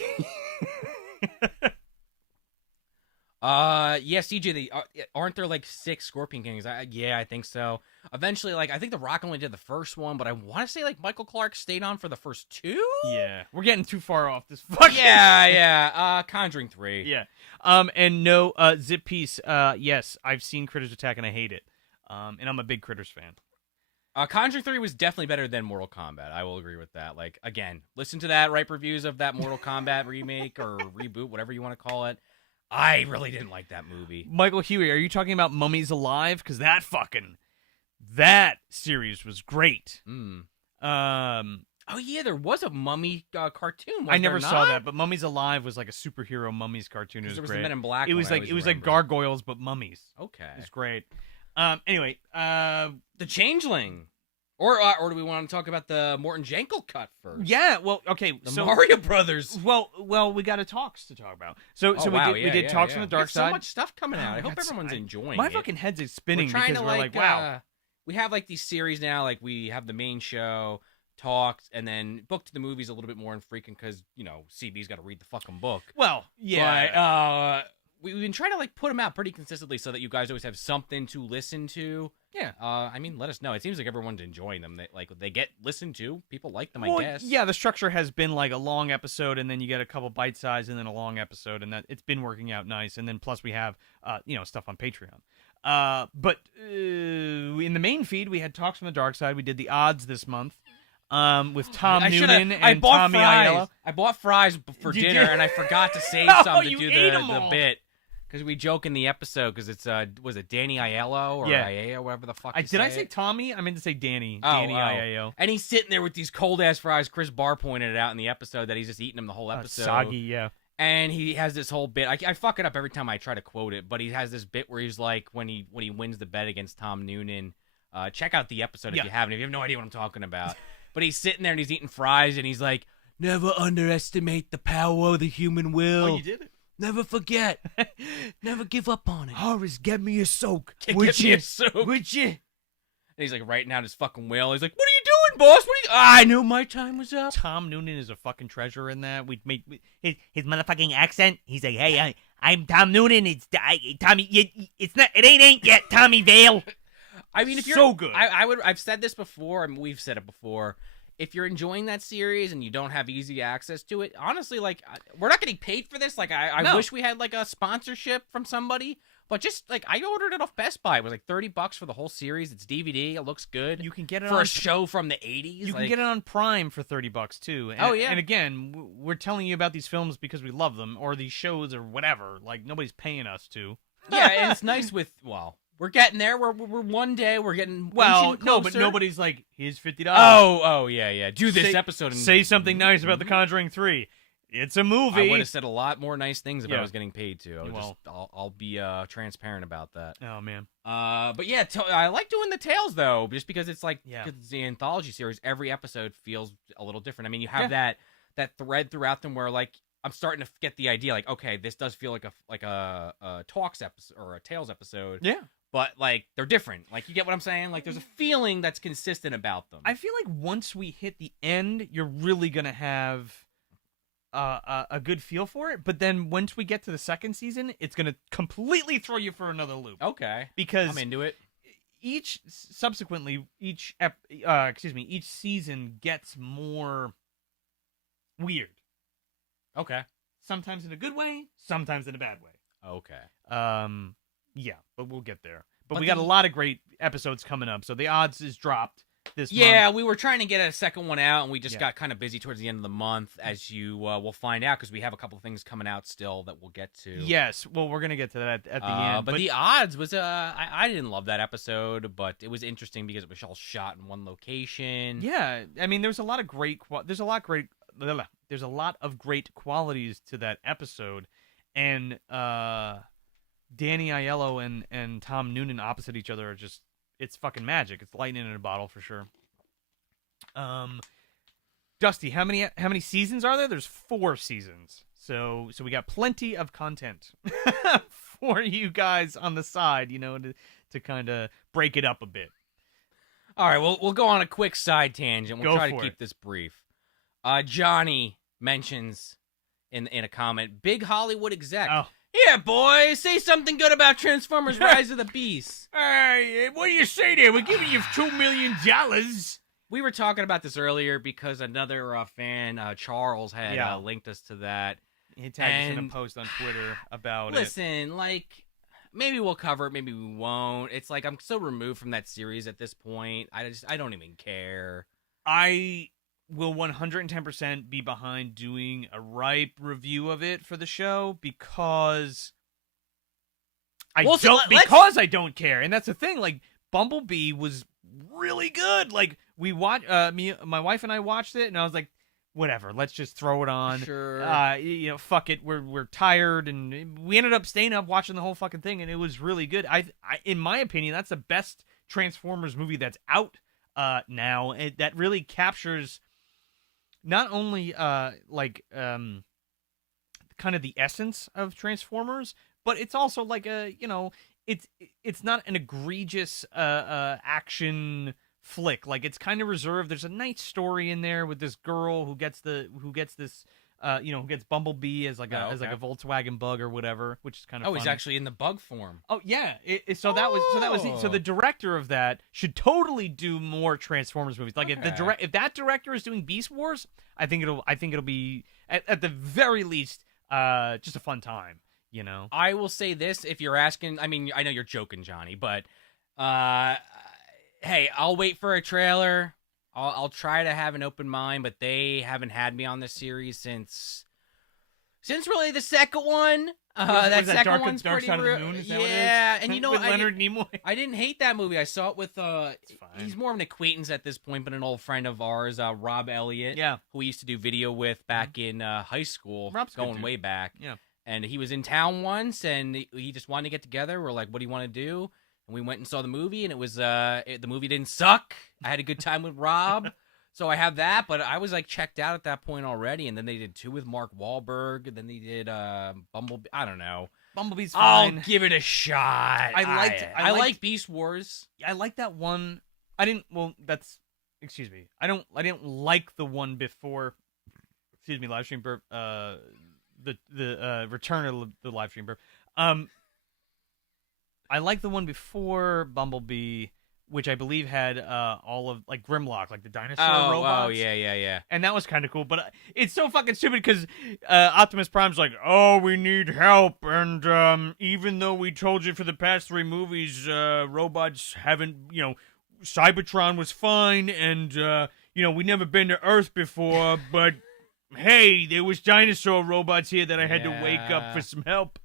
Yeah, CJ, aren't there like 6 Scorpion Kings? I think so. Eventually, like I think The Rock only did the first one, but I want to say like Michael Clark stayed on for the first 2. Yeah. We're getting too far off this fucking... Yeah. Conjuring 3. Yeah. And no, Zip Piece, yes, I've seen Critters Attack and I hate it. And I'm a big Critters fan. Conjuring 3 was definitely better than Mortal Kombat. I will agree with that. Like, again, listen to that Ripe reviews of that Mortal Kombat remake or reboot, whatever you want to call it. I really didn't like that movie. Michael Huey, are you talking about Mummies Alive? Because that series was great. Oh, yeah, there was a Mummy cartoon. I never saw that, but Mummies Alive was like a superhero mummies cartoon. It was There was great. the Men in Black. It was one, like I always like remember. gargoyles, but mummies. Okay. It's great. Anyway, The Changeling. Or do we want to talk about the Morton Jankel cut first? Yeah, well, okay, The so Mario Brothers. well, we got Talks to talk about. So Wow, we did Talks on the We Dark have Side. So much stuff coming out. I hope that's- everyone's enjoying My it. fucking head's spinning We're trying because to, we're like, wow. we have like these series now. Like we have the main show, Talks, and then booked to the movies a little bit more infrequent because CB's got to read the fucking book. Well, yeah. But, we've been trying to like put them out pretty consistently so that you guys always have something to listen to. Yeah. I mean, let us know. It seems like everyone's enjoying them. They get listened to. People like them, Well, I guess. yeah, the structure has been like a long episode, and then you get a couple bite size, and then a long episode, and that it's been working out nice. And then plus we have, stuff on Patreon. But in the main feed, we had Talks from the Dark Side. We did the odds this month, with Tom Noonan and Tommy Aiello. I bought fries for Did dinner, you? and I forgot to save Oh, some to you do ate 'em the all. bit. Because we joke in the episode, because it's, was it Danny Aiello or Yeah. Aiello, whatever the fuck Did I say say it? Tommy? I meant to say Danny. Oh, Danny oh. Aiello. And he's sitting there with these cold-ass fries. Chris Barr pointed it out in the episode that he's just eating them the whole episode. Soggy, yeah. And he has this whole bit. I fuck it up every time I try to quote it, but he has this bit where he's like, when he wins the bet against Tom Noonan, check out the episode if you haven't. If you have no idea what I'm talking about. But he's sitting there and he's eating fries, and he's like, never underestimate the power of the human will. Oh, you did it? Never forget. Never give up on it. Horace, get me a soak. Get me a soak. Would you? And he's like writing out his fucking will. He's like, what are you doing, boss? I knew my time was up. Tom Noonan is a fucking treasure in that. We made His motherfucking accent. He's like, hey, I'm Tom Noonan. It's Tommy. It's not. It ain't yet. Tommy Vale. I mean, if you're so good. I've said this before, and we've said it before. If you're enjoying that series and you don't have easy access to it, honestly, like, we're not getting paid for this. Like, I No. wish we had like a sponsorship from somebody. But just like, I ordered it off Best Buy. It was like $30 for the whole series. It's DVD. It looks good. You can get it for on a show from the 80s. You can get it on Prime for $30 too. And, Oh, yeah. And again, we're telling you about these films because we love them, or these shows, or whatever. Like nobody's paying us to. Yeah, and it's nice with we're getting there. We're one day we're getting Well, inching no, but closer. nobody's like, here's $50. Oh yeah. Do this Say- episode and Say something nice about The Conjuring 3. It's a movie. I would have said a lot more nice things if I Yeah. was getting paid to. I'll be transparent about that. Oh man. But yeah, I like doing the tales though, just because it's like, Yeah. 'cause it's the anthology series. Every episode feels a little different. I mean, you have that thread throughout them where like I'm starting to get the idea. Like, okay, this does feel like a talks episode or a tales episode. Yeah. But like they're different. Like, you get what I'm saying? Like, there's a feeling that's consistent about them. I feel like once we hit the end, you're really gonna have a good feel for it. But then once we get to the second season, it's gonna completely throw you for another loop. Okay, Because I'm into it. each season gets more weird. Okay. Sometimes in a good way, sometimes in a bad way. Okay. Yeah, but we'll get there. But But we got the- a lot of great episodes coming up. So the odds is dropped this Yeah, month. we were trying to get a second one out, and we just Yeah. got kind of busy towards the end of the month, as you will find out, because we have a couple things coming out still that we'll get to. Yes, well, we're gonna get to that at the end. But the odds was I didn't love that episode, but it was interesting because it was all shot in one location. yeah, I mean, there's a lot of great. There's a lot of great qualities to that episode, and Danny Aiello and Tom Noonan opposite each other are just, it's fucking magic. It's lightning in a bottle for sure. Dusty, how many seasons are there? There's 4 seasons. So we got plenty of content for you guys on the side, to kind of break it up a bit. All right, we'll go on a quick side tangent. We'll Go try to for keep it. this brief. Johnny mentions in a comment, big Hollywood exec. Oh. Yeah, boy, say something good about Transformers: Rise of the Beast. Hey, what do you say there? We're giving you $2 million. We were talking about this earlier because another fan, Charles, had linked us to that. He tagged us in And- a post on Twitter about Listen, like, maybe we'll cover it, maybe we won't. It's like I'm so removed from that series at this point. I don't even care. I will 110% be behind doing a ripe review of it for the show because I Well, so I don't care. And that's the thing, like Bumblebee was really good. Like we watched my wife and I watched it and I was like, whatever, let's just throw it on. Sure. Fuck it. We're tired and we ended up staying up watching the whole fucking thing and it was really good. I in my opinion, that's the best Transformers movie that's out. now that really captures not only kind of the essence of Transformers, but it's also like it's not an egregious action flick. Like, it's kind of reserved. There's a nice story in there with this girl who gets who gets Bumblebee as like a Volkswagen Bug or whatever, which is kind of Oh, funny. he's actually in the bug form. Oh yeah, so that was it. So the director of that should totally do more Transformers movies. Like, if that director is doing Beast Wars, I think it'll be at the very least just a fun time. You know, I will say this: if you're asking, I mean, I know you're joking, Johnny, but hey, I'll wait for a trailer. I'll try to have an open mind, but they haven't had me on this series since really the second one. That second one's Dark pretty Side real. of the Moon, is that what it is? Yeah, and you know, with Leonard Nimoy. I didn't hate that movie. I saw it with fine. he's more of an acquaintance at this point, but an old friend of ours, Rob Elliott, who we used to do video with back in high school, Rob's good going dude. way back. Yeah. And he was in town once, and he just wanted to get together. We're like, "What do you want to do?" And we went and saw the movie, and it was the movie didn't suck. I had a good time with Rob, so I have that. But I was like checked out at that point already. And then they did 2 with Mark Wahlberg, and then they did Bumblebee. I don't know. Bumblebee's fine. I'll give it a shot. I like Beast Wars. I like that one. Excuse me. I didn't like the one before. Excuse me, live stream burp. The return of the live stream burp. I like the one before Bumblebee, which I believe had all of like Grimlock, like the dinosaur robots. Oh yeah. And that was kind of cool, but it's so fucking stupid because Optimus Prime's like, "Oh, we need help," and even though we told you for the past 3 movies, robots haven't, Cybertron was fine, and we never been to Earth before, but hey, there was dinosaur robots here that I had to wake up for some help.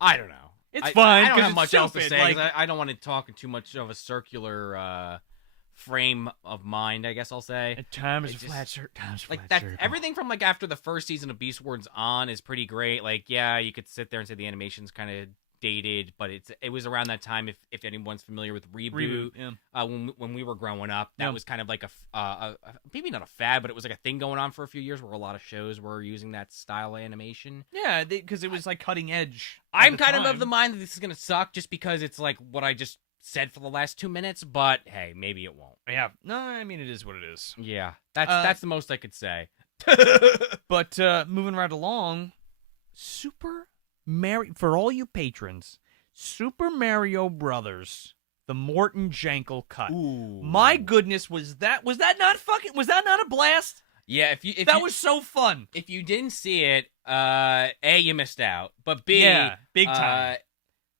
I don't know. It's fine. I don't have it's much stupid. else to say. Like, 'Cause I don't want to talk in too much of a circular frame of mind, I guess I'll say. Time is It a just- flat circle. Like that, everything from like after the first season of Beast Wars on is pretty great. Like, yeah, you could sit there and say the animation's kind of dated, but it was around that time. If anyone's familiar with Reboot, when we were growing up, that was kind of like a maybe not a fad, but it was like a thing going on for a few years where a lot of shows were using that style of animation. Yeah, because it was like cutting edge. I'm kind of the mind that this is gonna suck just because it's like what I just said for the last 2 minutes, but hey, maybe it won't. Yeah, no, I mean, it is what it is. Yeah, that's the most I could say. But moving right along, for all you patrons, Super Mario Brothers, the Morton Jankel cut. Ooh. My goodness, was that not a blast? Yeah, that was so fun. If you didn't see it, A, you missed out, but B, big time.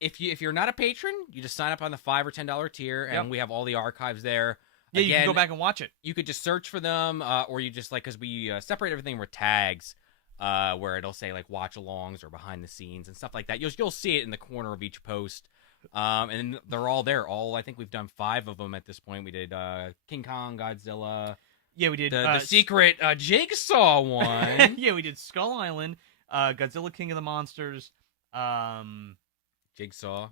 If you're not a patron, you just sign up on the $5 or $10 tier, and we have all the archives there. Yeah, Again, you can go back and watch it. You could just search for them, or you just because we separate everything with tags, where it'll say like watch-alongs or behind the scenes and stuff like that. You'll see it in the corner of each post, and they're all there. I think we've done 5 of them at this point. We did King Kong, Godzilla. Yeah, we did the secret Jigsaw one. Yeah, we did Skull Island, Godzilla King of the Monsters, Jigsaw.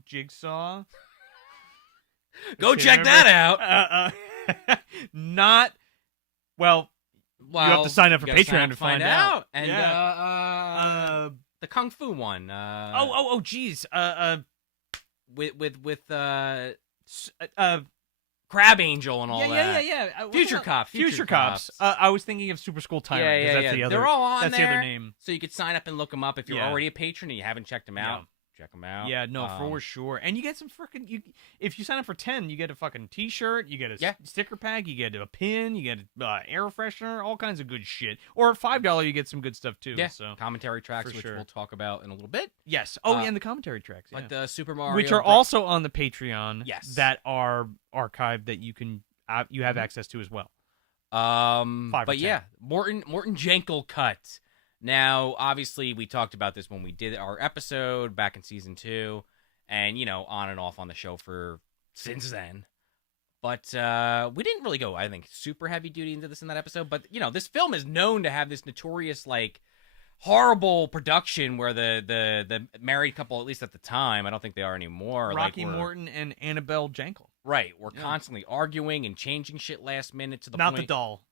Go check that out. Not well. You have to sign up for Patreon to find out. And the Kung Fu one. Geez. With Crab Angel and all that. Yeah. Future Cops. I was thinking of Super School Tyrant. Yeah. That's the other. They're all on That's there. the other name. So you could sign up and look them up if you're already a patron and you haven't checked them out. Check them out. Yeah, no, for sure. And you get some freaking. If you sign up for 10, you get a fucking T-shirt, you get a sticker pack, you get a pin, you get an air freshener, all kinds of good shit. Or at $5, you get some good stuff too. Yeah, so commentary tracks, which we'll talk about in a little bit. Yes. Oh, and the commentary tracks, like the Super Mario, which are also on the Patreon. Yes, that are archived that you can you have access to as well. But yeah, Morton Jankel cut. Now, obviously, we talked about this when we did our episode back in season 2, and on and off on the show since then. But we didn't really go, I think, super heavy duty into this in that episode. But this film is known to have this notorious horrible production where the married couple, at least at the time, I don't think they are anymore. Rocky Morton and Annabelle Jankel. Right. We're Yeah. constantly arguing and changing shit last minute to the Not the point doll.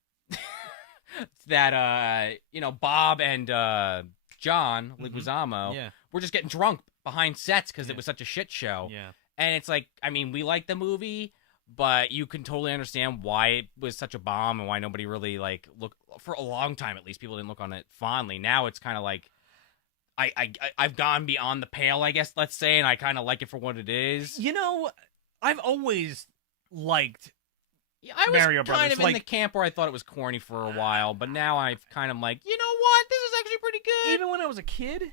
that Bob and John Leguizamo Yeah. were just getting drunk behind sets because Yeah. it was such a shit show. Yeah. And it's like, I mean, we like the movie, but you can totally understand why it was such a bomb and why nobody really like look for a long time. At least people didn't look on it fondly. Now it's kind of like I've gone beyond the pale, I guess. Let's say, and I kind of like it for what it is. You know, I've always liked. Yeah, I was Mario kind Brothers, of in like- the camp where I thought it was corny for a while, but now I've kind of like, you know what? This is actually pretty good. Even when I was a kid,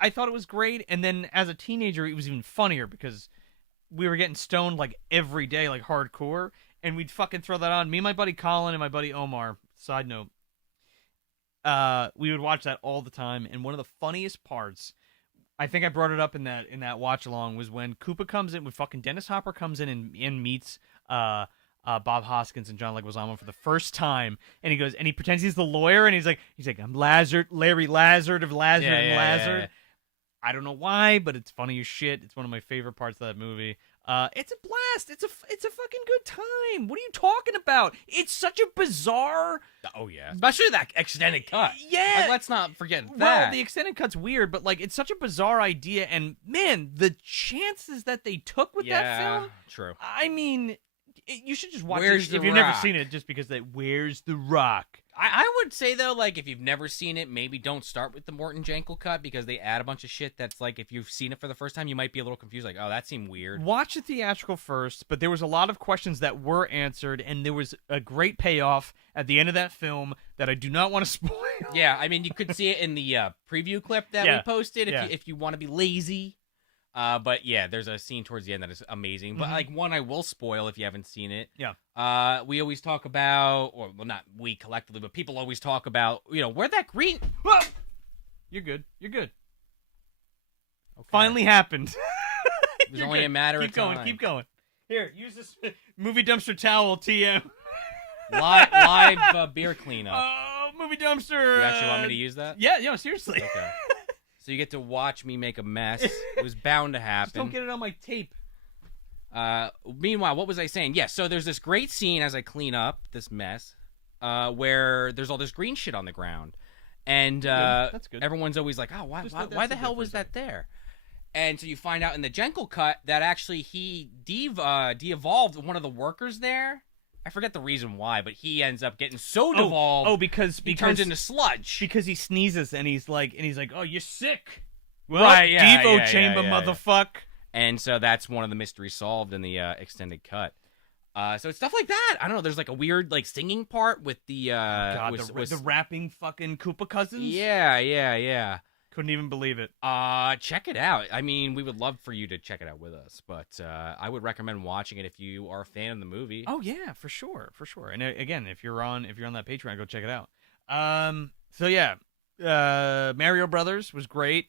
I thought it was great, and then as a teenager, it was even funnier because we were getting stoned like every day, like hardcore, and we'd fucking throw that on. Me and my buddy Colin and my buddy Omar. Side note, we would watch that all the time, and one of the funniest parts, I think I brought it up in that watch along, was when Koopa comes in, when fucking Dennis Hopper comes in and meets Bob Hoskins and John Leguizamo for the first time, and he goes and he pretends he's the lawyer, and he's like I'm Larry Lazard of Lazard and Lazard. Yeah. I don't know why, but it's funny as shit. It's one of my favorite parts of that movie. It's a blast. It's a fucking good time. What are you talking about? It's such a bizarre. Oh yeah, especially that extended cut. Yeah. Like, let's not forget Well, that. the extended cut's weird, but like it's such a bizarre idea, and man, the chances that they took with that film. True. I mean, you should just watch Where's it the if you've never Rock? seen it, just because that. Where's the Rock? I would say though, like if you've never seen it, maybe don't start with the Morton Jankel cut because they add a bunch of shit that's like if you've seen it for the first time, you might be a little confused. Like, oh, that seemed weird. Watch the theatrical first, but there was a lot of questions that were answered, and there was a great payoff at the end of that film that I do not want to spoil. Yeah, I mean, you could see it in the preview clip that Yeah. we posted Yeah. if you want to be lazy. But yeah, there's a scene towards the end that is amazing. But Mhm. like one I will spoil if you haven't seen it. Yeah. We always talk about, or well, not we collectively, but people always talk about, where that green. Whoa! You're good. You're good. Okay. Finally happened. It was You're only good. a matter Keep of going. time. Keep going. Here, use this movie dumpster towel, TM. Live beer cleanup. Oh, movie dumpster. You actually want me to use that? Yeah, seriously. Okay. So you get to watch me make a mess. It was bound to Just don't happen. get it on my tape. Meanwhile, what was I saying? Yes, so there's this great scene as I clean up this mess, where there's all this green shit on the ground, and That's good. everyone's always like, "Oh, why Just why, let that why the sit hell there for a was that there?" And so you find out in the Jenkel cut that actually he de-evolved one of the workers there. I forget the reason why, but he ends up getting so devolved. Oh, because he turns into sludge. because he sneezes and he's like, oh, you're sick. Well, Right, yeah, Devo yeah, chamber, yeah. motherfuck. And so that's one of the mysteries solved in the extended cut. So it's stuff like that. I don't know. There's like a weird like singing part with the God, with- the rapping fucking Koopa cousins. yeah. Couldn't even believe it. Check it out. I mean, we would love for you to check it out with us, but I would recommend watching it if you are a fan of the movie. Oh yeah, for sure. And again, if you're on that Patreon, go check it out. So yeah, Mario Brothers was great.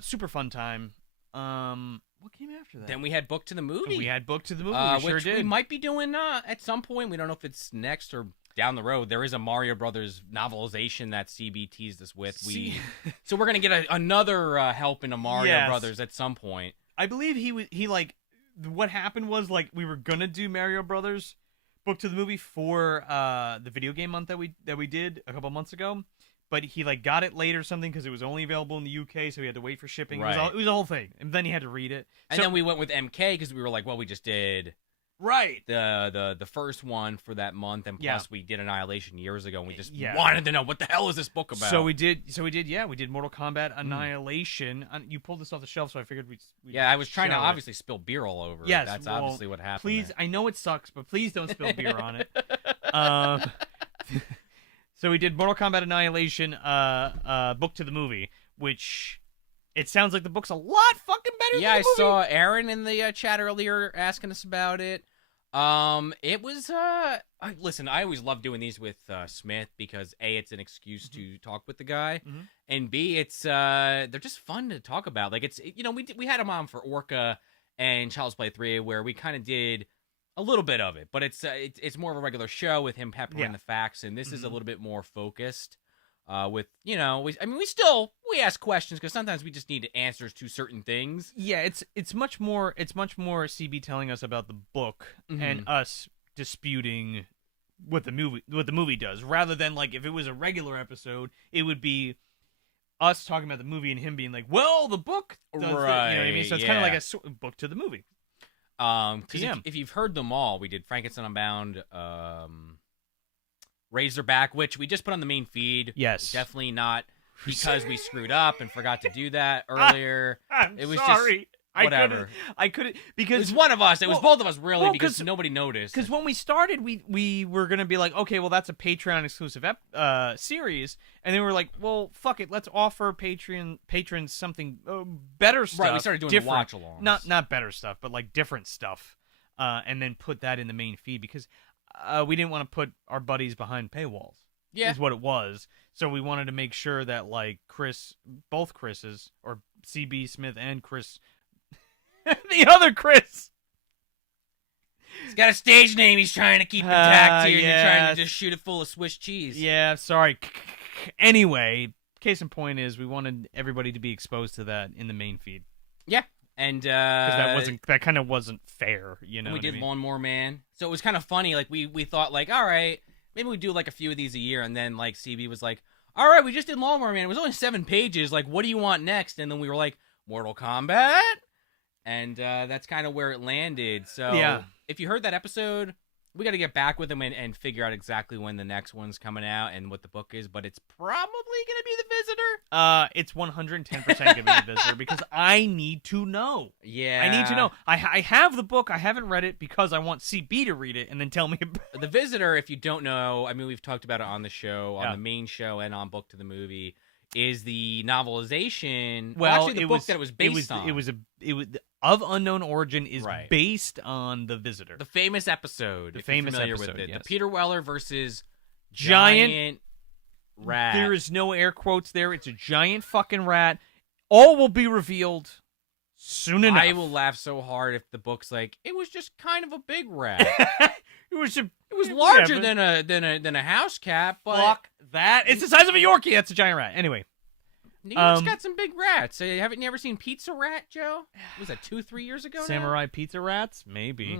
Super fun time. What came after that? Then we had Book to the Movie. We had Book to the Movie. We sure which did. we might be doing at some point. We don't know if it's next or down the road. There is a Mario Brothers novelization that CB teased us with. So we're gonna get another help into Mario Yes. Brothers at some point. I believe he like what happened was like we were gonna do Mario Brothers Book to the Movie for the video game month that we did a couple months ago, but he like got it late or something because it was only available in the UK, so he had to wait for shipping. Right. It was a whole thing, and then he had to read it. And then we went with MK because we were like, well, we just did right. the first one for that month, and plus Yeah. we did Annihilation years ago, and we just Yeah. wanted to know what the hell is this book about. So we did Mortal Kombat Annihilation. You pulled this off the shelf, so I figured we'd yeah, I was trying to show it. obviously spill beer all over. Yes, That's well, obviously what happened. Please, there. I know it sucks, but please don't spill beer on it. So we did Mortal Kombat Annihilation, Book to the Movie, which it sounds like the book's a lot fucking better. Yeah, than I the movie. saw Aaron in the chat earlier asking us about it. It was listen, I always love doing these with Smith because A, it's an excuse to talk with the guy, Mhm. and B, it's they're just fun to talk about. Like it's we had him on for Orca and Child's Play 3 where we kind of did a little bit of it, but it's more of a regular show with him peppering Yeah. the facts, and this is a Mhm. little bit more focused. With we ask questions because sometimes we just need answers to certain things. Yeah, it's much more CB telling us about the book and us disputing what the movie does, rather than like if it was a regular episode, it would be us talking about the movie and him being like, well, the book does Right, you know what I mean? So it's kind of yeah. like a book to the movie. Because if you've heard them all, we did Frankenstein Unbound, Razorback, which we just put on the main feed. Yes. Definitely not because we screwed up and forgot to do that earlier. I'm It was sorry. just whatever. I couldn't It because was one of us. It was both of us, really, well, because nobody noticed. Because when we started, we were gonna be like, okay, well that's a Patreon exclusive series, and then we were like, well, fuck it, let's offer patrons something better stuff. Right, we started doing the watch-alongs. Not better stuff, but like different stuff, and then put that in the main feed because we didn't want to put our buddies behind paywalls. Yeah. Is what it was. So we wanted to make sure that like both Chris's, or CB Smith and Chris. The other Chris. He's got a stage name he's trying to keep intact here, and you're trying yeah. to just shoot it full of Swiss cheese. Yeah, sorry. Anyway, case in point is we wanted everybody to be exposed to that in the main feed. Yeah. And Because that kind of wasn't fair, you know. we did I mean? Lawnmower Man. So it was kind of funny. Like, we thought, like, all right, maybe we do, like, a few of these a year. And then, like, CB was like, all right, we just did Lawnmower Man. It was only 7 pages. Like, what do you want next? And then we were like, Mortal Kombat? And that's kind of where it landed. So Yeah. if you heard that episode, we got to get back with him and figure out exactly when the next one's coming out and what the book is. But it's probably going to be The Visitor. It's 110% going to be The Visitor because I need to know. Yeah. I need to know. I have the book. I haven't read it because I want CB to read it and then tell me about it. The Visitor, if you don't know, I mean, we've talked about it on the show, on Yeah. the main show, and on Book to the Movie, is the novelization. Well, actually, the book that it was based on. It was of unknown origin is Right. based on The Visitor. the famous episode. The if you're famous familiar episode, with it. yes. The Peter Weller versus Giant rat. There is no air quotes there. It's a giant fucking rat. All will be revealed soon enough. I will laugh so hard if the book's like, it was just kind of a big rat. It It was larger than a house cat, but Fuck that. It's the size of a Yorkie. That's a giant rat. Anyway. New York's got some big rats. Haven't you ever seen Pizza Rat, Joe? Was that 2-3 years ago now? Samurai pizza rats? Maybe.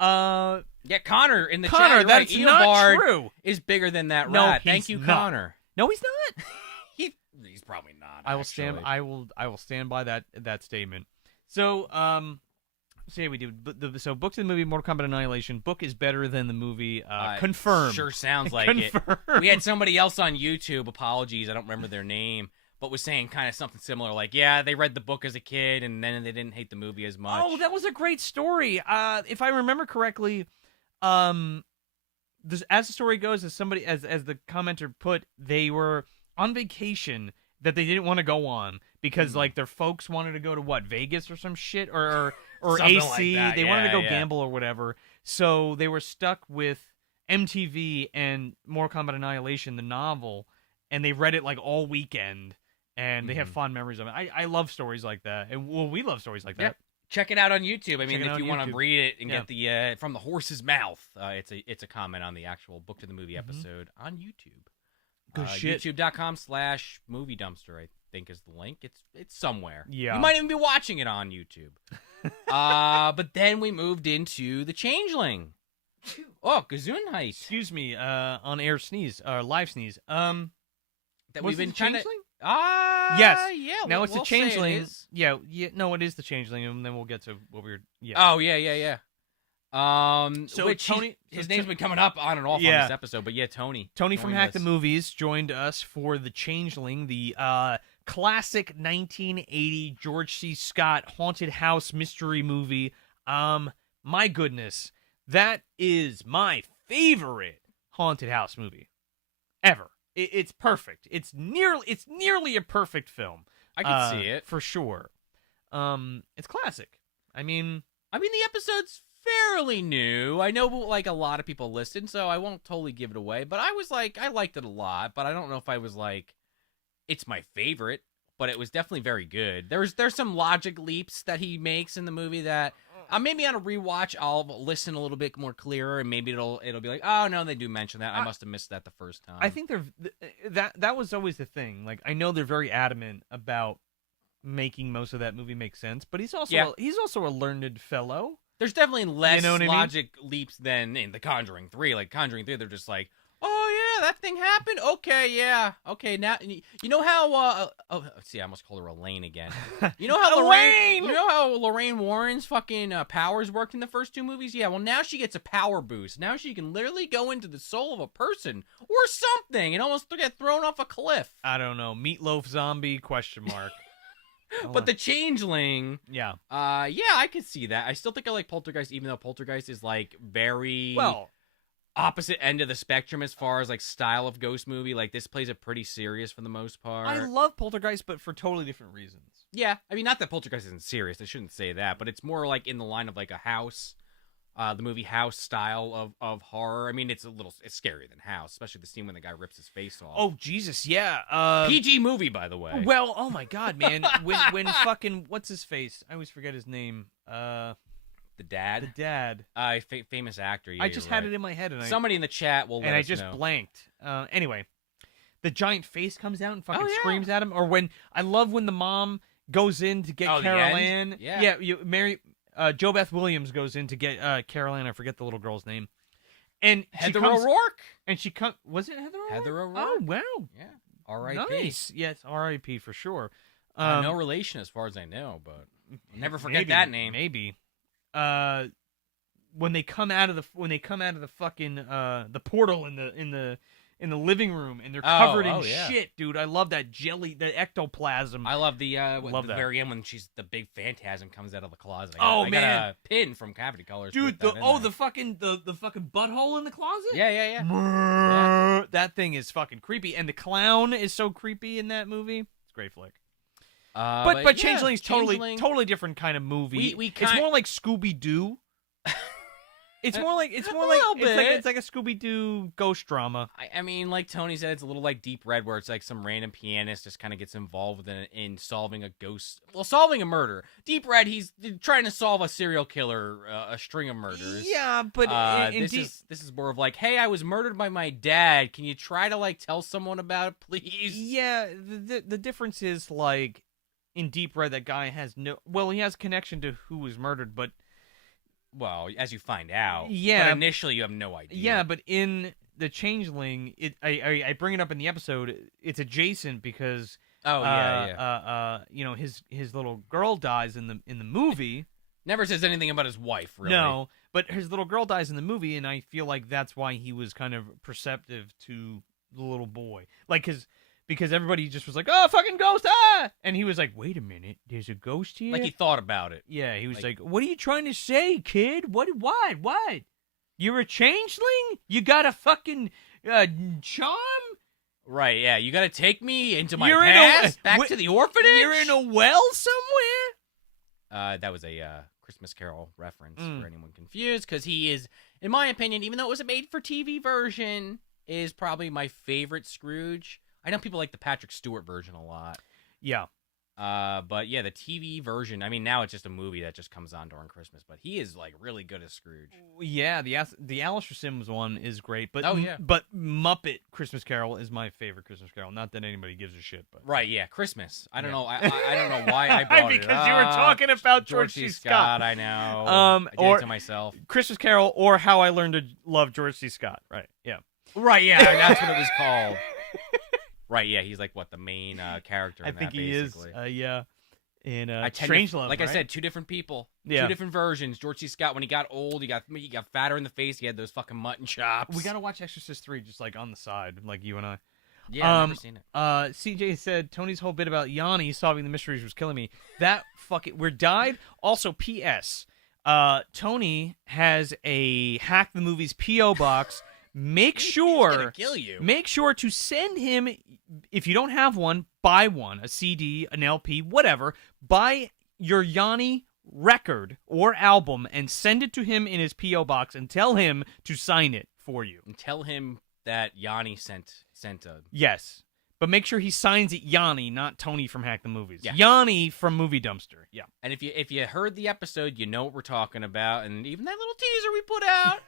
Yeah, Connor in the chat. Connor, You're that's right. not Eobard true. is bigger than that No, rat. he's Thank you, not. Connor. No, he's not. He's probably not. I will stand. actually. I will stand by that statement. So, say we do. So, book to the movie Mortal Kombat Annihilation. Book is better than the movie. Confirmed. Sure sounds like Confirmed. it. We had somebody else on YouTube. Apologies, I don't remember their name, but was saying kind of something similar. Like, yeah, they read the book as a kid, and then they didn't hate the movie as much. Oh, that was a great story. If I remember correctly, as the story goes, as the commenter put, they were on vacation that they didn't want to go on because like their folks wanted to go to Vegas or some shit or Something AC. like that. They wanted to go Yeah. gamble or whatever. So they were stuck with MTV and Mortal Kombat Annihilation, the novel, and they read it like all weekend. And they have fond memories of it. I love stories like that. And we love stories like that. Yeah. Check it out on YouTube. I mean, Check it if out you on want to YouTube. read it and Yeah. get the from the horse's mouth, it's a comment on the actual Book to the Movie episode on YouTube. Good shit. YouTube.com/movie dumpster, I think is the link. It's somewhere. Yeah. You might even be watching it on YouTube. But then we moved into the Changeling. Oh, Gesundheit. Excuse me, on air sneeze, live sneeze. That Was we've it been the trying to. Changeling? Yeah. Now it's we'll the say it Changeling. is. Yeah. No, it is the Changeling, and then we'll get to what we were. Yeah. Oh yeah. So which Tony- his so name's T- been coming up on and off Yeah. on this episode, but yeah, Tony. Tony from joined Hack the us. Movies joined us for the Changeling, the classic 1980 George C. Scott haunted house mystery movie. My goodness, that is my favorite haunted house movie ever. It's perfect. It's nearly a perfect film. I can see it. for sure. It's classic. I mean, the episode's fairly new. I know like a lot of people listened, so I won't totally give it away. But I was like, I liked it a lot, but I don't know if I was like, it's my favorite. But it was definitely very good. There's some logic leaps that he makes in the movie that maybe on a rewatch, I'll listen a little bit more clearer, and maybe it'll be like, oh no, they do mention that. I must have missed that the first time. I think that was always the thing. Like, I know they're very adamant about making most of that movie make sense, but he's also a learned fellow. There's definitely less You know what I mean? logic leaps than in the Conjuring 3. Like Conjuring 3, they're just like, oh yeah, that thing happened. Okay, yeah, okay. Now you know how. See, I almost called her Elaine again. You know how Elaine! You know how Lorraine Warren's fucking powers worked in the first 2 movies? Yeah. Well, now she gets a power boost. Now she can literally go into the soul of a person or something and almost get thrown off a cliff. I don't know. Meatloaf zombie ? But the Changeling, yeah, I could see that. I still think I like Poltergeist, even though Poltergeist is like very opposite end of the spectrum as far as like style of ghost movie. Like this plays it pretty serious for the most part. I love Poltergeist, but for totally different reasons. Yeah, I mean, not that Poltergeist isn't serious. I shouldn't say that, but it's more like in the line of like a House, the movie House style of horror. I mean, it's scarier than House, especially the scene when the guy rips his face off. Oh Jesus, yeah. PG movie, by the way. Well, oh my God, man. when fucking what's his face? I always forget his name. The dad. The dad. Famous actor. Yeah, I just had it in my head, and somebody in the chat will. Let us I just know. blanked. Anyway, the giant face comes out and fucking yeah. screams at him. Or I love when the mom goes in to get Carol Ann. Yeah. Jo Beth Williams goes in to get Carol Ann. I forget the little girl's name. And Heather O'Rourke. And she comes. Was it Heather O'Rourke? Heather O'Rourke. Oh wow. Yeah. R.I.P. Nice. Yes, R.I.P. for sure. No relation as far as I know, but never forget that name. Maybe. When they come out of the fucking the portal in the living room and they're covered in shit, dude. I love that jelly, the ectoplasm. I love the very end when the big phantasm comes out of the closet. I got a pin from Cavity Colors. Dude, the fucking butthole in the closet? Yeah. That thing is fucking creepy, and the clown is so creepy in that movie. It's a great flick. But Changeling's totally different kind of movie. It's more like Scooby Doo. It's like a Scooby Doo ghost drama. I mean, like Tony said, it's a little like Deep Red, where it's like some random pianist just kind of gets involved in solving solving a murder. Deep Red, he's trying to solve a serial killer, a string of murders. Yeah, but this is more of like, hey, I was murdered by my dad. Can you try to like tell someone about it, please? Yeah, the difference is like in Deep Red, that guy has he has connection to who was murdered, but. Well, as you find out, yeah. But initially, you have no idea. Yeah, but in the Changeling, I bring it up in the episode. It's adjacent because his little girl dies in the movie. Never says anything about his wife, really. No, but his little girl dies in the movie, and I feel like that's why he was kind of perceptive to the little boy, because everybody just was like, "Oh, fucking ghost!" And he was like, "Wait a minute, there's a ghost here." Like he thought about it. Yeah, he was like, "What are you trying to say, kid? What? You're a changeling? You got a fucking charm?" Right? Yeah, you got to take me into my past, back to the orphanage. You're in a well somewhere. That was a Christmas Carol reference for anyone confused, because he is, in my opinion, even though it was a made-for-TV version, is probably my favorite Scrooge. I know people like the Patrick Stewart version a lot. Yeah. But yeah, the TV version, I mean, now it's just a movie that just comes on during Christmas, but he is like really good as Scrooge. Yeah, the Alistair Sims one is great, but but Muppet Christmas Carol is my favorite Christmas Carol. Not that anybody gives a shit, but right, yeah, Christmas. I don't know. I don't know why I brought it because you were talking about George C. Scott. I know. I did it to myself. Christmas Carol, or How I Learned to Love George C. Scott. Right. Yeah. Right. Yeah, that's what it was called. Right, yeah, he's like the main character. I think he basically. Is. Yeah. In Strangelove, like I said, two different people, two different versions. George C. Scott, when he got old, he got fatter in the face. He had those fucking mutton chops. We gotta watch Exorcist 3 just like on the side, like you and I. Yeah, I've never seen it. CJ said Tony's whole bit about Yanni solving the mysteries was killing me. That we're died. Also, P.S. Tony has a Hack the Movies P.O. box. Make sure he's gonna kill you. Make sure to send him, if you don't have one, buy one, a CD, an LP, whatever. Buy your Yanni record or album and send it to him in his P.O. box and tell him to sign it for you. And tell him that Yanni sent a... Yes. But make sure he signs it Yanni, not Tony from Hack the Movies. Yeah. Yanni from Movie Dumpster. Yeah. And if you heard the episode, you know what we're talking about. And even that little teaser we put out,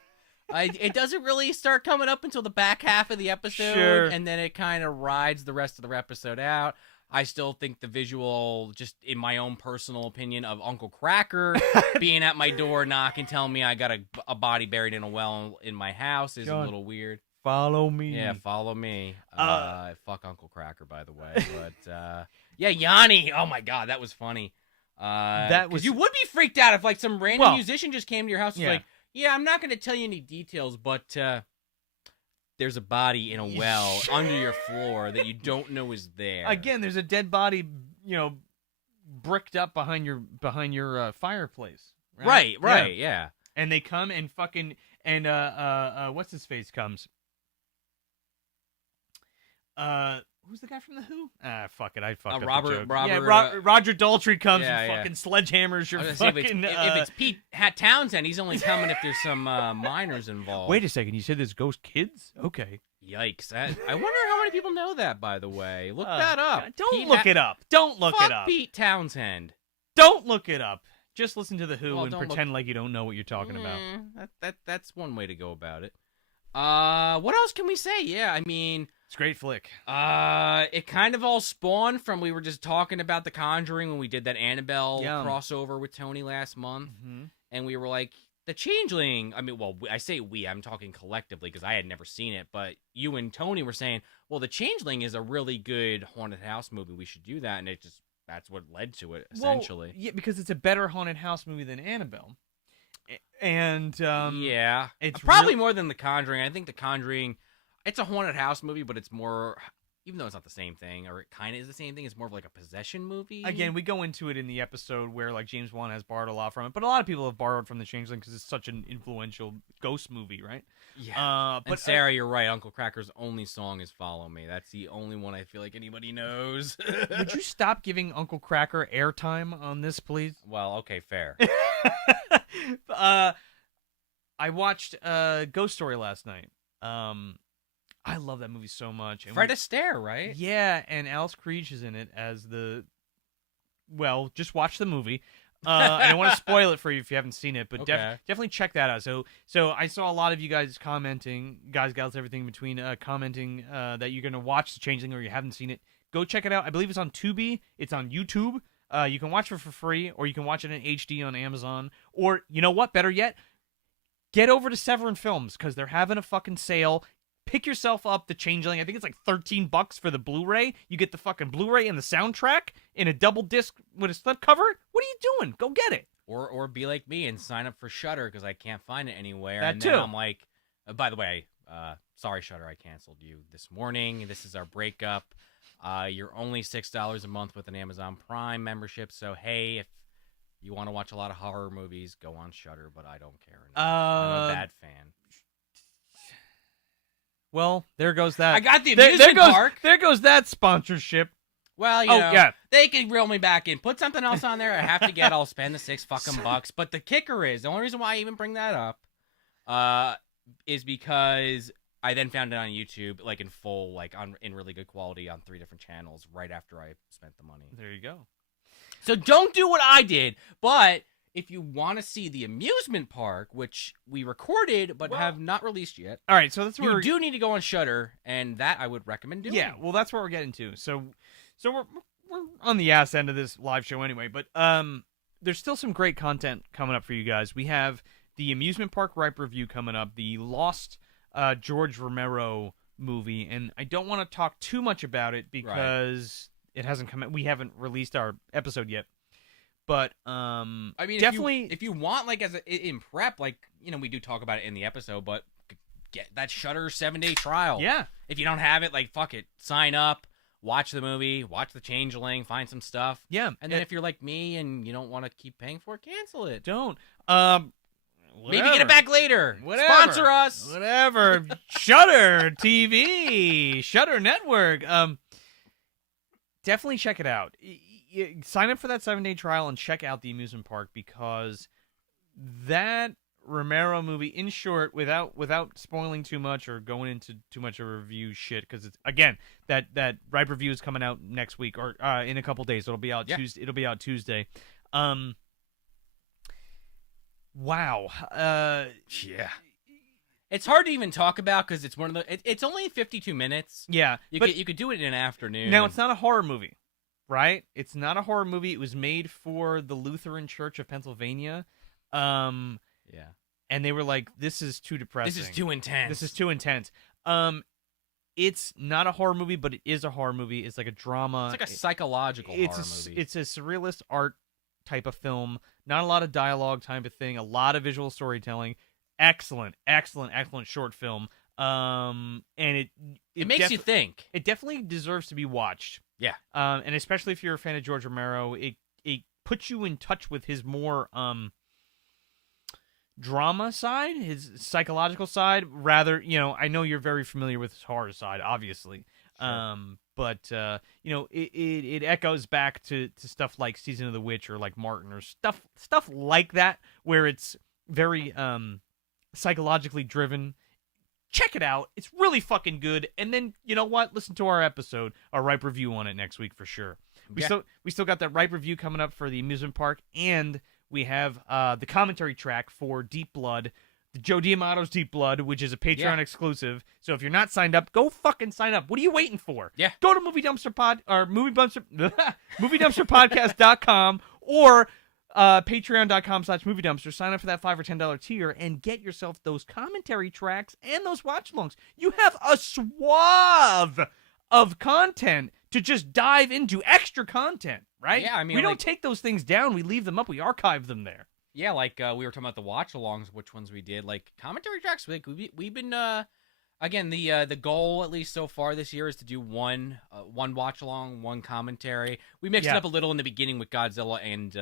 it doesn't really start coming up until the back half of the episode. Sure. And then it kind of rides the rest of the episode out. I still think the visual, just in my own personal opinion, of Uncle Cracker being at my door knocking, telling me I got a body buried in a well in my house is John. a little weird. Follow me. Yeah, follow me. Fuck Uncle Cracker, by the way. But yeah, Yanni. Oh my God, that was funny. That was. You would be freaked out if like some random Well, musician just came to your house and yeah. was like, "Yeah, I'm not going to tell you any details, but there's a body in a well under your floor that you don't know is there." Again, there's a dead body, bricked up behind your fireplace. Right, yeah. And they come and fucking what's his face comes. Who's the guy from the Who? Fuck it, I fucked up Robert- the joke. Robert, Roger Daltrey comes yeah, and yeah. fucking sledgehammers your I was gonna say, fucking. if it's Pete Townsend, he's only coming if there's some minors involved. Wait a second, you said there's ghost kids? Okay. Yikes! I wonder how many people know that. By the way, look that up. Don't look it up. Don't look Fuck it up. Pete Townsend. Don't look it up. Just listen to the Who Well, and don't pretend like you don't know what you're talking about. That's one way to go about it. What else can we say? Yeah, I mean, It's a great flick. it kind of all spawned from we were just talking about The Conjuring when we did that Annabelle Yum. crossover with Tony last month, Mm-hmm. and we were like, The Changeling. I mean, well, I say we. I'm talking collectively because I had never seen it, but you and Tony were saying, well, The Changeling is a really good haunted house movie. We should do that, and that's what led to it essentially. Well, yeah, because it's a better haunted house movie than Annabelle. And yeah, it's probably real- more than The Conjuring. I think The Conjuring, it's a haunted house movie, but it's more, even though it's not the same thing, or it kind of is the same thing, it's more of like a possession movie. Again, we go into it in the episode where like James Wan has borrowed a lot from it, but a lot of people have borrowed from The Changeling because it's such an influential ghost movie, right? Yeah. But And Sarah, you're right. Uncle Cracker's only song is "Follow Me." That's the only one I feel like anybody knows. would you stop giving Uncle Cracker airtime on this, please? Well, okay, fair. I watched Ghost Story last night. I love that movie so much. And Fred Astaire, right? yeah, and Alice Creech is in it as the. Well, just watch the movie. I don't want to spoil it for you if you haven't seen it, but Okay. definitely check that out. So I saw a lot of you guys commenting, guys, gals, everything in between, commenting that you're gonna watch The Changeling or you haven't seen it. Go check it out. I believe it's on Tubi. It's on YouTube. You can watch it for free, or you can watch it in HD on Amazon. Or you know what? Better yet, get over to Severin Films because they're having a fucking sale. Pick yourself up The Changeling. I think it's like $13 for the Blu-ray. You get the fucking Blu-ray and the soundtrack in a double disc with a slipcover. What are you doing? Go get it. Or be like me and sign up for Shudder because I can't find it anywhere. That and too. then I'm like, by the way, sorry Shudder, I canceled you this morning. This is our breakup. You're only $6 a month with an Amazon Prime membership. So hey, if you want to watch a lot of horror movies, go on Shudder. But I don't care. I'm a bad fan. Well, there goes that. I got the There amusement goes, park. There goes that sponsorship. Well, you Oh, know, yeah. they can reel me back in. Put something else on there. I have to get. I'll spend the $6 But the kicker is the only reason why I even bring that up, is because I then found it on YouTube, like in full, like in really good quality on 3 different channels. Right after I spent the money. There you go. So don't do what I did. But if you want to see the amusement park, which we recorded but have not released yet, All right, so that's where you do need to go on Shudder, and that I would recommend doing. Yeah, well, that's what we're getting to. So we're on the ass end of this live show anyway, but there's still some great content coming up for you guys. We have the amusement park ripe review coming up, the Lost George Romero movie, and I don't want to talk too much about it because it hasn't come out. We haven't released our episode yet. But I mean, definitely, if you want, like in prep, like we do talk about it in the episode, but get that Shudder 7-day trial. yeah, If you don't have it, like fuck it, sign up, watch the movie, watch The Changeling, find some stuff. yeah, And then if you're like me and you don't want to keep paying for it, cancel it. don't Maybe get it back later. Whatever. Sponsor us. Whatever. Shudder TV, Shudder Network. Definitely check it out. Sign up for that 7-day trial and check out the amusement park because that Romero movie. In short, without spoiling too much or going into too much of a review shit, because it's again that ripe review is coming out next week or in a couple days. It'll be out Tuesday. It'll be out Tuesday. Wow. Yeah. It's hard to even talk about because it's one of the. It's only 52 minutes. Yeah, You could do it in an afternoon. now it's not a horror movie, right? It's not a horror movie. It was made for the Lutheran Church of Pennsylvania. Yeah. And they were like, "This is too depressing. This is too intense. This is too intense." It's not a horror movie, but it is a horror movie. It's like a drama. It's like a psychological horror movie. It's a surrealist art type of film. Not a lot of dialogue type of thing. A lot of visual storytelling. Excellent short film. And it makes you think. It definitely deserves to be watched. Yeah. And especially if you're a fan of George Romero, it puts you in touch with his more drama side, his psychological side. Rather, I know you're very familiar with his horror side, obviously. Sure. But it echoes back to stuff like Season of the Witch or like Martin or stuff like that, where it's very psychologically driven. Check it out. It's really fucking good. And then, you know what? Listen to our episode, our ripe review on it next week for sure. We still got that ripe review coming up for the amusement park, and we have the commentary track for Deep Blood, the Joe Diamato's Deep Blood, which is a Patreon exclusive. So if you're not signed up, go fucking sign up. What are you waiting for? Yeah. Go to moviedumpsterpodcast.com or patreon.com/moviedumpster. Sign up for that $5 or $10 tier and get yourself those commentary tracks and those watch-alongs. You have a swath of content to just dive into, extra content, right? Yeah, I mean, we don't take those things down. We leave them up. We archive them there. Yeah, like we were talking about the watch-alongs, which ones we did. Like commentary tracks, like we've been again the goal at least so far this year is to do one watch-along, one commentary. We mixed it up a little in the beginning with Godzilla and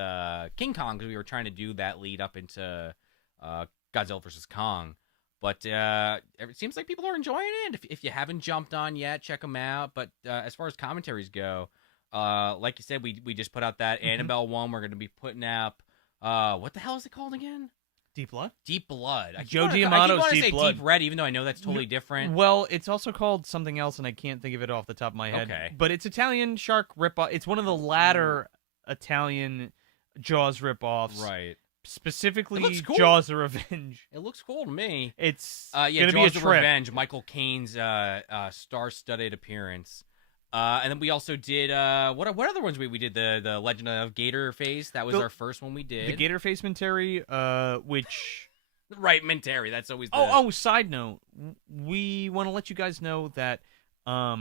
King Kong because we were trying to do that lead up into Godzilla versus Kong. But it seems like people are enjoying it. If you haven't jumped on yet, check them out. But as far as commentaries go, like you said, we just put out that Annabelle one. We're going to be putting up. What the hell is it called again? Deep Blood? Deep Blood. Joe Diamato's Deep Blood. Deep Red, even though I know that's totally different. Well, it's also called something else, and I can't think of it off the top of my head. Okay. But it's Italian shark ripoff. It's one of the latter Italian Jaws ripoffs. Right. Specifically, cool. Jaws of Revenge. It looks cool to me. It's gonna be a Jaws of trip. Revenge, Michael Caine's star-studded appearance. And then we also did what other ones we did? The Legend of Gator Face. That was our first one we did. The Gator Face Mentary, which right, Mentary. That's always side note, we want to let you guys know that I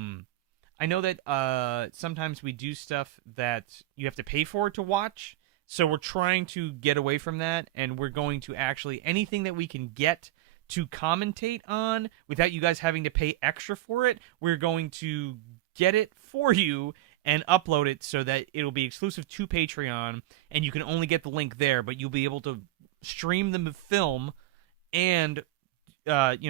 know that sometimes we do stuff that you have to pay for to watch. So we're trying to get away from that, and we're going to actually anything that we can get to commentate on without you guys having to pay extra for it, we're going to get it for you and upload it so that it'll be exclusive to Patreon, and you can only get the link there, but you'll be able to stream the film and kind of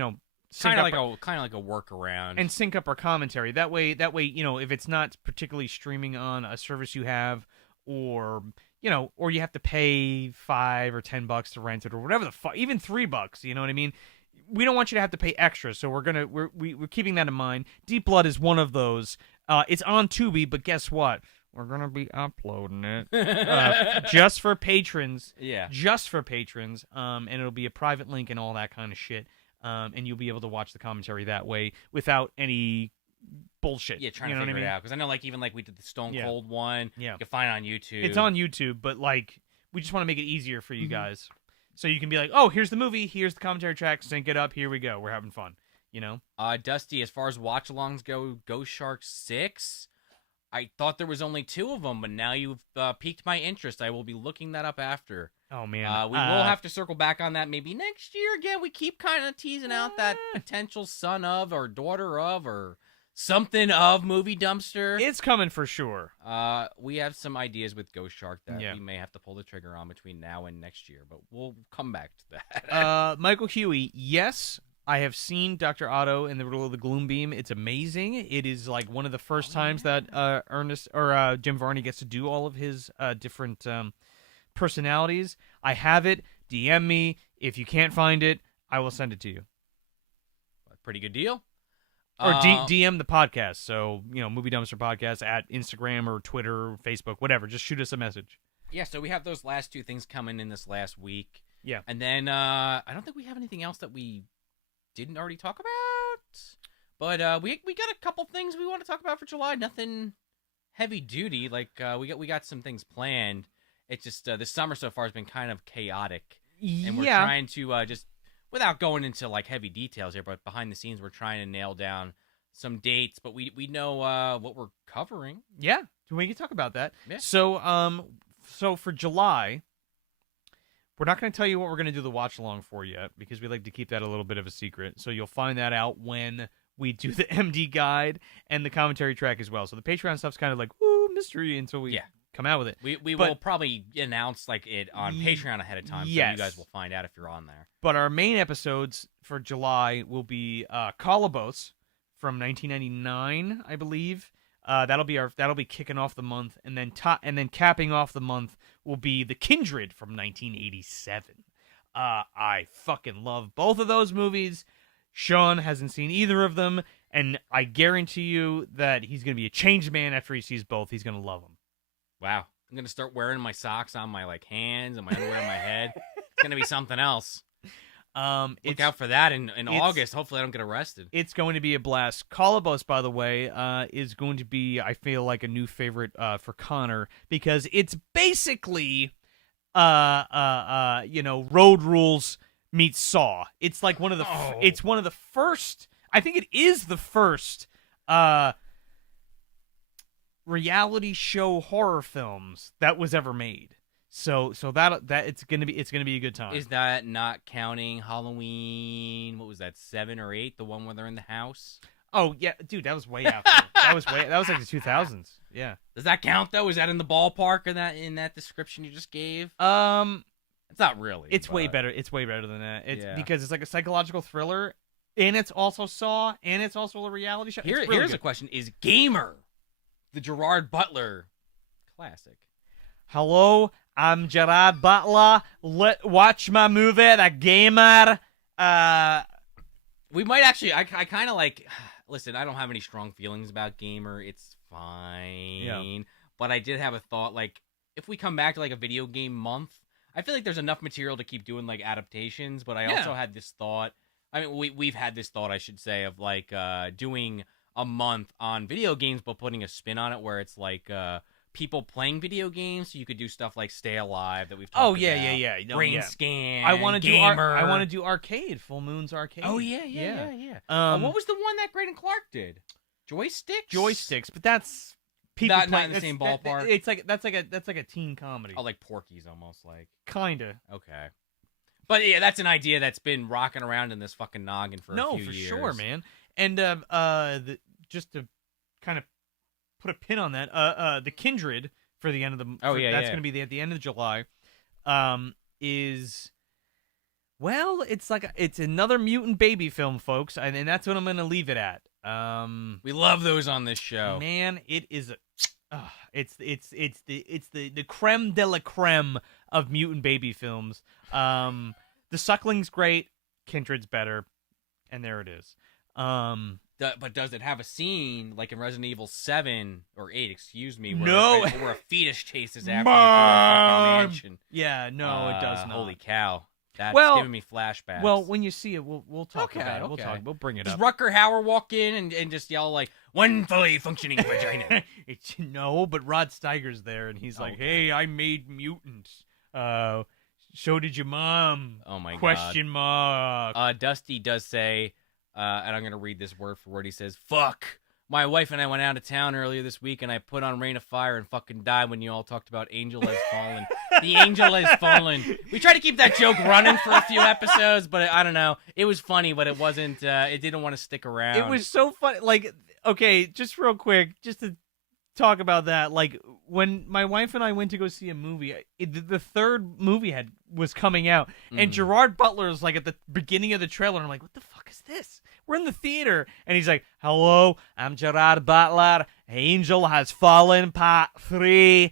like a workaround and sync up our commentary. That way, if it's not particularly streaming on a service you have, or you have to pay $5 or $10 to rent it, or whatever the fuck, even $3. You know what I mean? We don't want you to have to pay extra, so we're keeping that in mind. Deep Blood is one of those. It's on Tubi, but guess what? We're gonna be uploading it just for patrons. Yeah, just for patrons. And it'll be a private link and all that kind of shit. And you'll be able to watch the commentary that way without any bullshit. Yeah, trying to figure it out, because I know even we did the Stone Cold one. Yeah, you can find it on YouTube. It's on YouTube, but we just want to make it easier for you guys. So you can be like, oh, here's the movie, here's the commentary track, sync it up, here we go, we're having fun, Dusty, as far as watch-alongs go, Ghost Shark 6, I thought there was only 2 of them, but now you've piqued my interest. I will be looking that up after. Oh, man. We will have to circle back on that maybe next year again. We keep kind of teasing out that potential son of or daughter of or something of Movie Dumpster. It's coming for sure. We have some ideas with Ghost Shark that we may have to pull the trigger on between now and next year, but we'll come back to that. Michael Huey, yes, I have seen Dr. Otto in the Riddle of the Gloom Beam. It's amazing. It is one of the first times that Jim Varney gets to do all of his different personalities. I have it. DM me. If you can't find it, I will send it to you. Pretty good deal. Or DM the podcast. So, Movie Dumpster Podcast at Instagram or Twitter or Facebook, whatever. Just shoot us a message. Yeah, so we have those last 2 things coming in this last week. Yeah. And then I don't think we have anything else that we didn't already talk about. But we got a couple things we want to talk about for July. Nothing heavy duty. Like we got some things planned. It's just this summer so far has been kind of chaotic. And we're trying to just, without going into like heavy details here, but behind the scenes we're trying to nail down some dates, but we know what we're covering. Yeah, we can talk about that. Yeah. So for July, we're not going to tell you what we're going to do the watch along for yet because we like to keep that a little bit of a secret. So you'll find that out when we do the MD guide and the commentary track as well. So the Patreon stuff's kind of like mystery until we come out with it. We will probably announce like it on Patreon ahead of time, so you guys will find out if you're on there. But our main episodes for July will be Colobos from 1999, I believe. That'll be kicking off the month, and then capping off the month will be The Kindred from 1987. I fucking love both of those movies. Sean hasn't seen either of them, and I guarantee you that he's gonna be a changed man after he sees both. He's gonna love them. Wow, I'm gonna start wearing my socks on my like hands and my underwear on my head. It's gonna be something else. Look out for that in August. Hopefully I don't get arrested. It's going to be a blast. Colobos, by the way, is going to be, I feel like, a new favorite for Connor because it's basically, Road Rules meets Saw. It's like one of the, it's one of the first. I think it is the first reality show horror films that was ever made. So that it's gonna be a good time. Is that not counting Halloween? What was that, 7 or 8? The one where they're in the house. Oh yeah, dude, that was way after. that was like the 2000s. Yeah. Does that count though? Is that in the ballpark in that description you just gave? It's not really. It's way better. It's way better than that. It's because it's like a psychological thriller, and it's also Saw, and it's also a reality show. Here's a question: is Gamer the Gerard Butler classic? Hello, I'm Gerard Butler. Watch my movie, The Gamer. We might actually. I kind of like. Listen, I don't have any strong feelings about Gamer. It's fine. Yeah. But I did have a thought. Like, if we come back to like a video game month, I feel like there's enough material to keep doing like adaptations. But I also had this thought. I mean, we've had this thought, I should say, of like doing a month on video games, but putting a spin on it, where it's like. People playing video games, so you could do stuff like Stay Alive that we've talked about. Yeah. No, Brain Scan. I want to do. Gamer. I want to do Arcade. Full Moon's Arcade. Oh yeah. What was the one that Graydon Clark did? Joysticks, but that's people not in the same ballpark. It's like that's like a teen comedy. Oh, like Porky's almost like. Kinda. Okay. But yeah, that's an idea that's been rocking around in this fucking noggin for a few years. No, for sure, man. And just to kind of put a pin on that. The Kindred for the end of the. That's going to be at the end of July. Is it's another mutant baby film, folks, and that's what I'm going to leave it at. We love those on this show, man. It is. It's the creme de la creme of mutant baby films. The Suckling's great. Kindred's better, and there it is. But does it have a scene like in Resident Evil 7 or 8, excuse me, No. where a fetus chases after you through a fucking mansion? Yeah, no, it does not. Holy cow. That's giving me flashbacks. Well, when you see it, we'll talk about it. Okay. We'll bring it Does up. Rutger Hauer walk in and just yell like, "One fully functioning vagina"? No, but Rod Steiger's there, and he's like, "Hey, I made mutants. So did your mom." Oh my Question God. mark. Dusty does say, and I'm going to read this word for word. He says, "Fuck. My wife and I went out of town earlier this week, and I put on Rain of Fire and fucking died when you all talked about Angel Has Fallen." The Angel Has Fallen. We tried to keep that joke running for a few episodes, but I don't know. It was funny, but it wasn't. It didn't want to stick around. It was so funny. Like, okay, just real quick, just to talk about that. Like, when my wife and I went to go see a movie, the third movie was coming out, and Gerard Butler is like at the beginning of the trailer, and I'm like, what the fuck is this? We're in the theater, and he's like, "Hello, I'm Gerard Butler. Angel Has Fallen Part 3.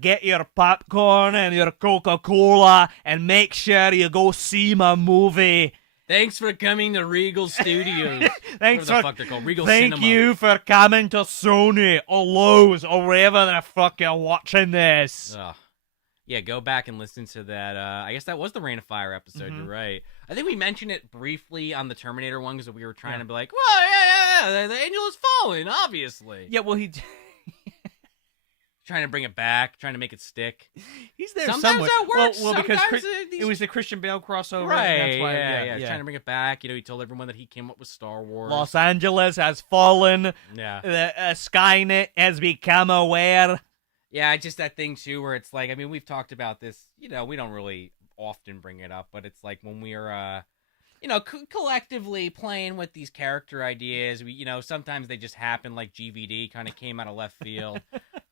get your popcorn and your Coca-Cola and make sure you go see my movie. Thanks for coming to Regal Studios. Thanks Whatever the for fuck they're called. Regal Thank Cinema. you for coming to Sony or Lowe's or wherever the fuck you're watching this. Ugh. Yeah, go back and listen to that. I guess that was the Rain of Fire episode. Mhm. You're right. I think we mentioned it briefly on the Terminator one because we were trying to be like, well, yeah, the angel is fallen, obviously. Yeah, well, Trying to bring it back, trying to make it stick. he's there Sometimes somewhere. that works. Well, because Sometimes it was the Christian Bale crossover. right. and that's why, yeah. Trying to bring it back. You know, he told everyone that he came up with Star Wars. Los Angeles has fallen. Yeah. The Skynet has become aware. Yeah, just that thing too, where it's like, I mean, we've talked about this. You know, we don't really often bring it up, but it's like when we're, you know, collectively playing with these character ideas. We, you know, sometimes they just happen. Like GVD kind of came out of left field.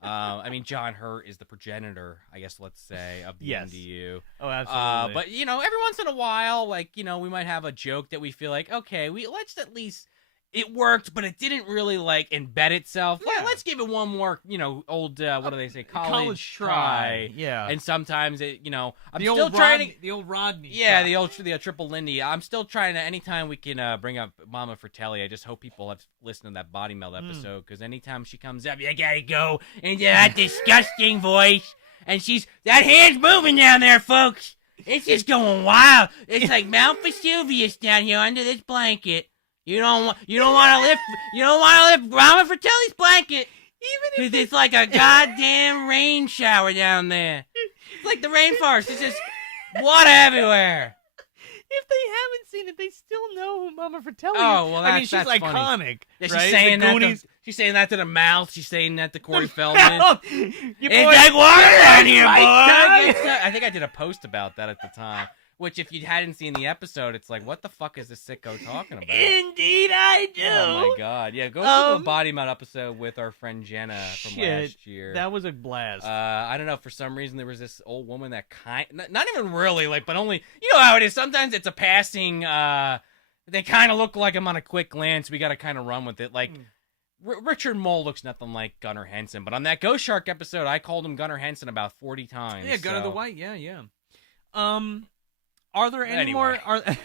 I mean, John Hurt is the progenitor, I guess. Let's say of the Yes. MDU. Oh, absolutely. But you know, every once in a while, like, you know, we might have a joke that we feel like, okay, let's at least. It worked, but it didn't really like embed itself. Yeah. Let's give it one more, you know, old what do they say, college try. Yeah. And sometimes it, you know, I'm The still old trying to. the old Rodney. Yeah, crap. the triple Lindy. I'm still trying to. Anytime we can bring up Mama Fratelli, I just hope people have listened to that Body Meld episode because anytime she comes up, you gotta go into that disgusting voice, and that hand's moving down there, folks. It's just going wild. It's like Mount Vesuvius down here under this blanket. You don't want to lift Mama Fratelli's blanket. Even if it's like a goddamn rain shower down there. It's like the rainforest. It's just water everywhere. If they haven't seen it, they still know who Mama Fratelli is. Oh, well, I mean, that's she's funny. iconic. Yeah, she's right? saying The that. Goonies. She's saying that to the mouth. She's saying that to Corey Feldman. You It's boys- like water down here, Right, boy. I think I did a post about that at the time. Which, if you hadn't seen the episode, it's like, what the fuck is this sicko talking about? Indeed, I do. Oh my god! Yeah, go listen to the Body Melt episode with our friend Jenna from Shit, last year. That was a blast. I don't know. For some reason, there was this old woman that not even really like, but only you know how it is. Sometimes it's a passing. They kind of look like I'm on a quick glance. We got to kind of run with it. Like Richard Mole looks nothing like Gunnar Henson, but on that Ghost Shark episode, I called him Gunnar Henson about 40 times. Yeah, Gunnar the so- White. Yeah. Are there any Anyway. more?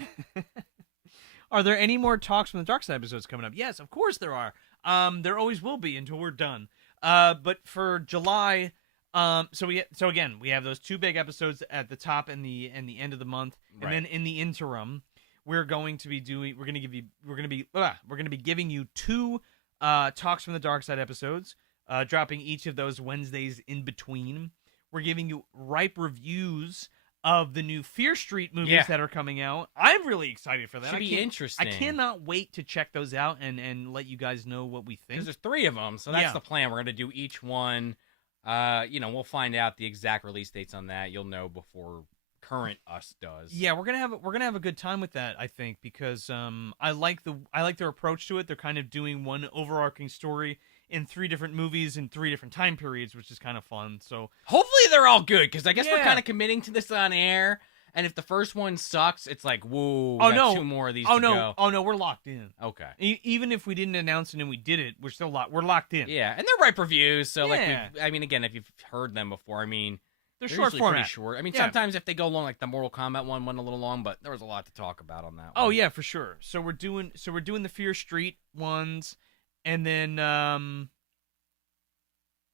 Are there any more Talks from the Dark Side episodes coming up? Yes, of course there are. There always will be until we're done. But for July, so again we have those two big episodes at the top and the end of the month, Right. and then in the interim, we're going to be giving you two Talks from the Dark Side episodes, dropping each of those Wednesdays in between. We're giving you ripe reviews of the new Fear Street movies that are coming out. I'm really excited for that. Should be interesting. I cannot wait to check those out and let you guys know what we think. Because there's 3 of them, so that's Yeah. the plan. We're gonna do each one. You know, we'll find out the exact release dates on that. You'll know before current us does. Yeah, we're gonna have a good time with that, I think, because I like their approach to it. They're kind of doing one overarching story in 3 different movies in 3 different time periods, which is kind of fun. So Hopefully they're all good, because I guess we're Yeah. kind of committing to this on air. And if the first one sucks, it's like, whoa, we Oh, got no. 2 more of these to go. We're locked in. Okay. Even if we didn't announce it and we did it, we're locked in. Yeah, and they're ripe reviews, so Yeah. I mean, again, if you've heard them before, I mean, They're they're short usually format. pretty short. I mean, Yeah. sometimes if they go long, like the Mortal Kombat one went a little long, but there was a lot to talk about on that one. Oh yeah, for sure. So we're doing the Fear Street ones, and then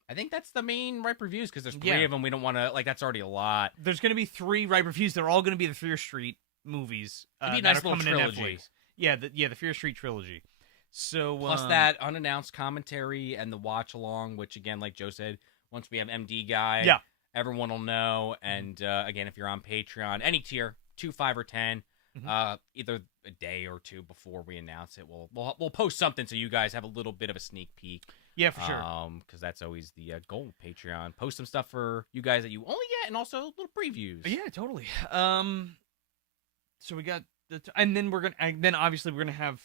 I think that's the main ripe reviews, because there's 3 Yeah. of them. We don't want to, like, that's already a lot. there's going to be 3 ripe reviews. They're all going to be the Fear Street movies. It'd be a that nice are little coming to trilogy. Netflix. Yeah, the Fear Street trilogy. So Plus that unannounced commentary and the watch along, which again, like Joe said, once we have MD guy, Yeah. everyone will know. And again, if you're on Patreon, any tier, 2, 5, or 10, either a day or 2 before we announce it, we'll post something so you guys have a little bit of a sneak peek. Yeah, for sure. Because that's always the goal of Patreon. Post some stuff for you guys that you only get, and also little previews. Yeah, totally. So we got and then obviously we're gonna have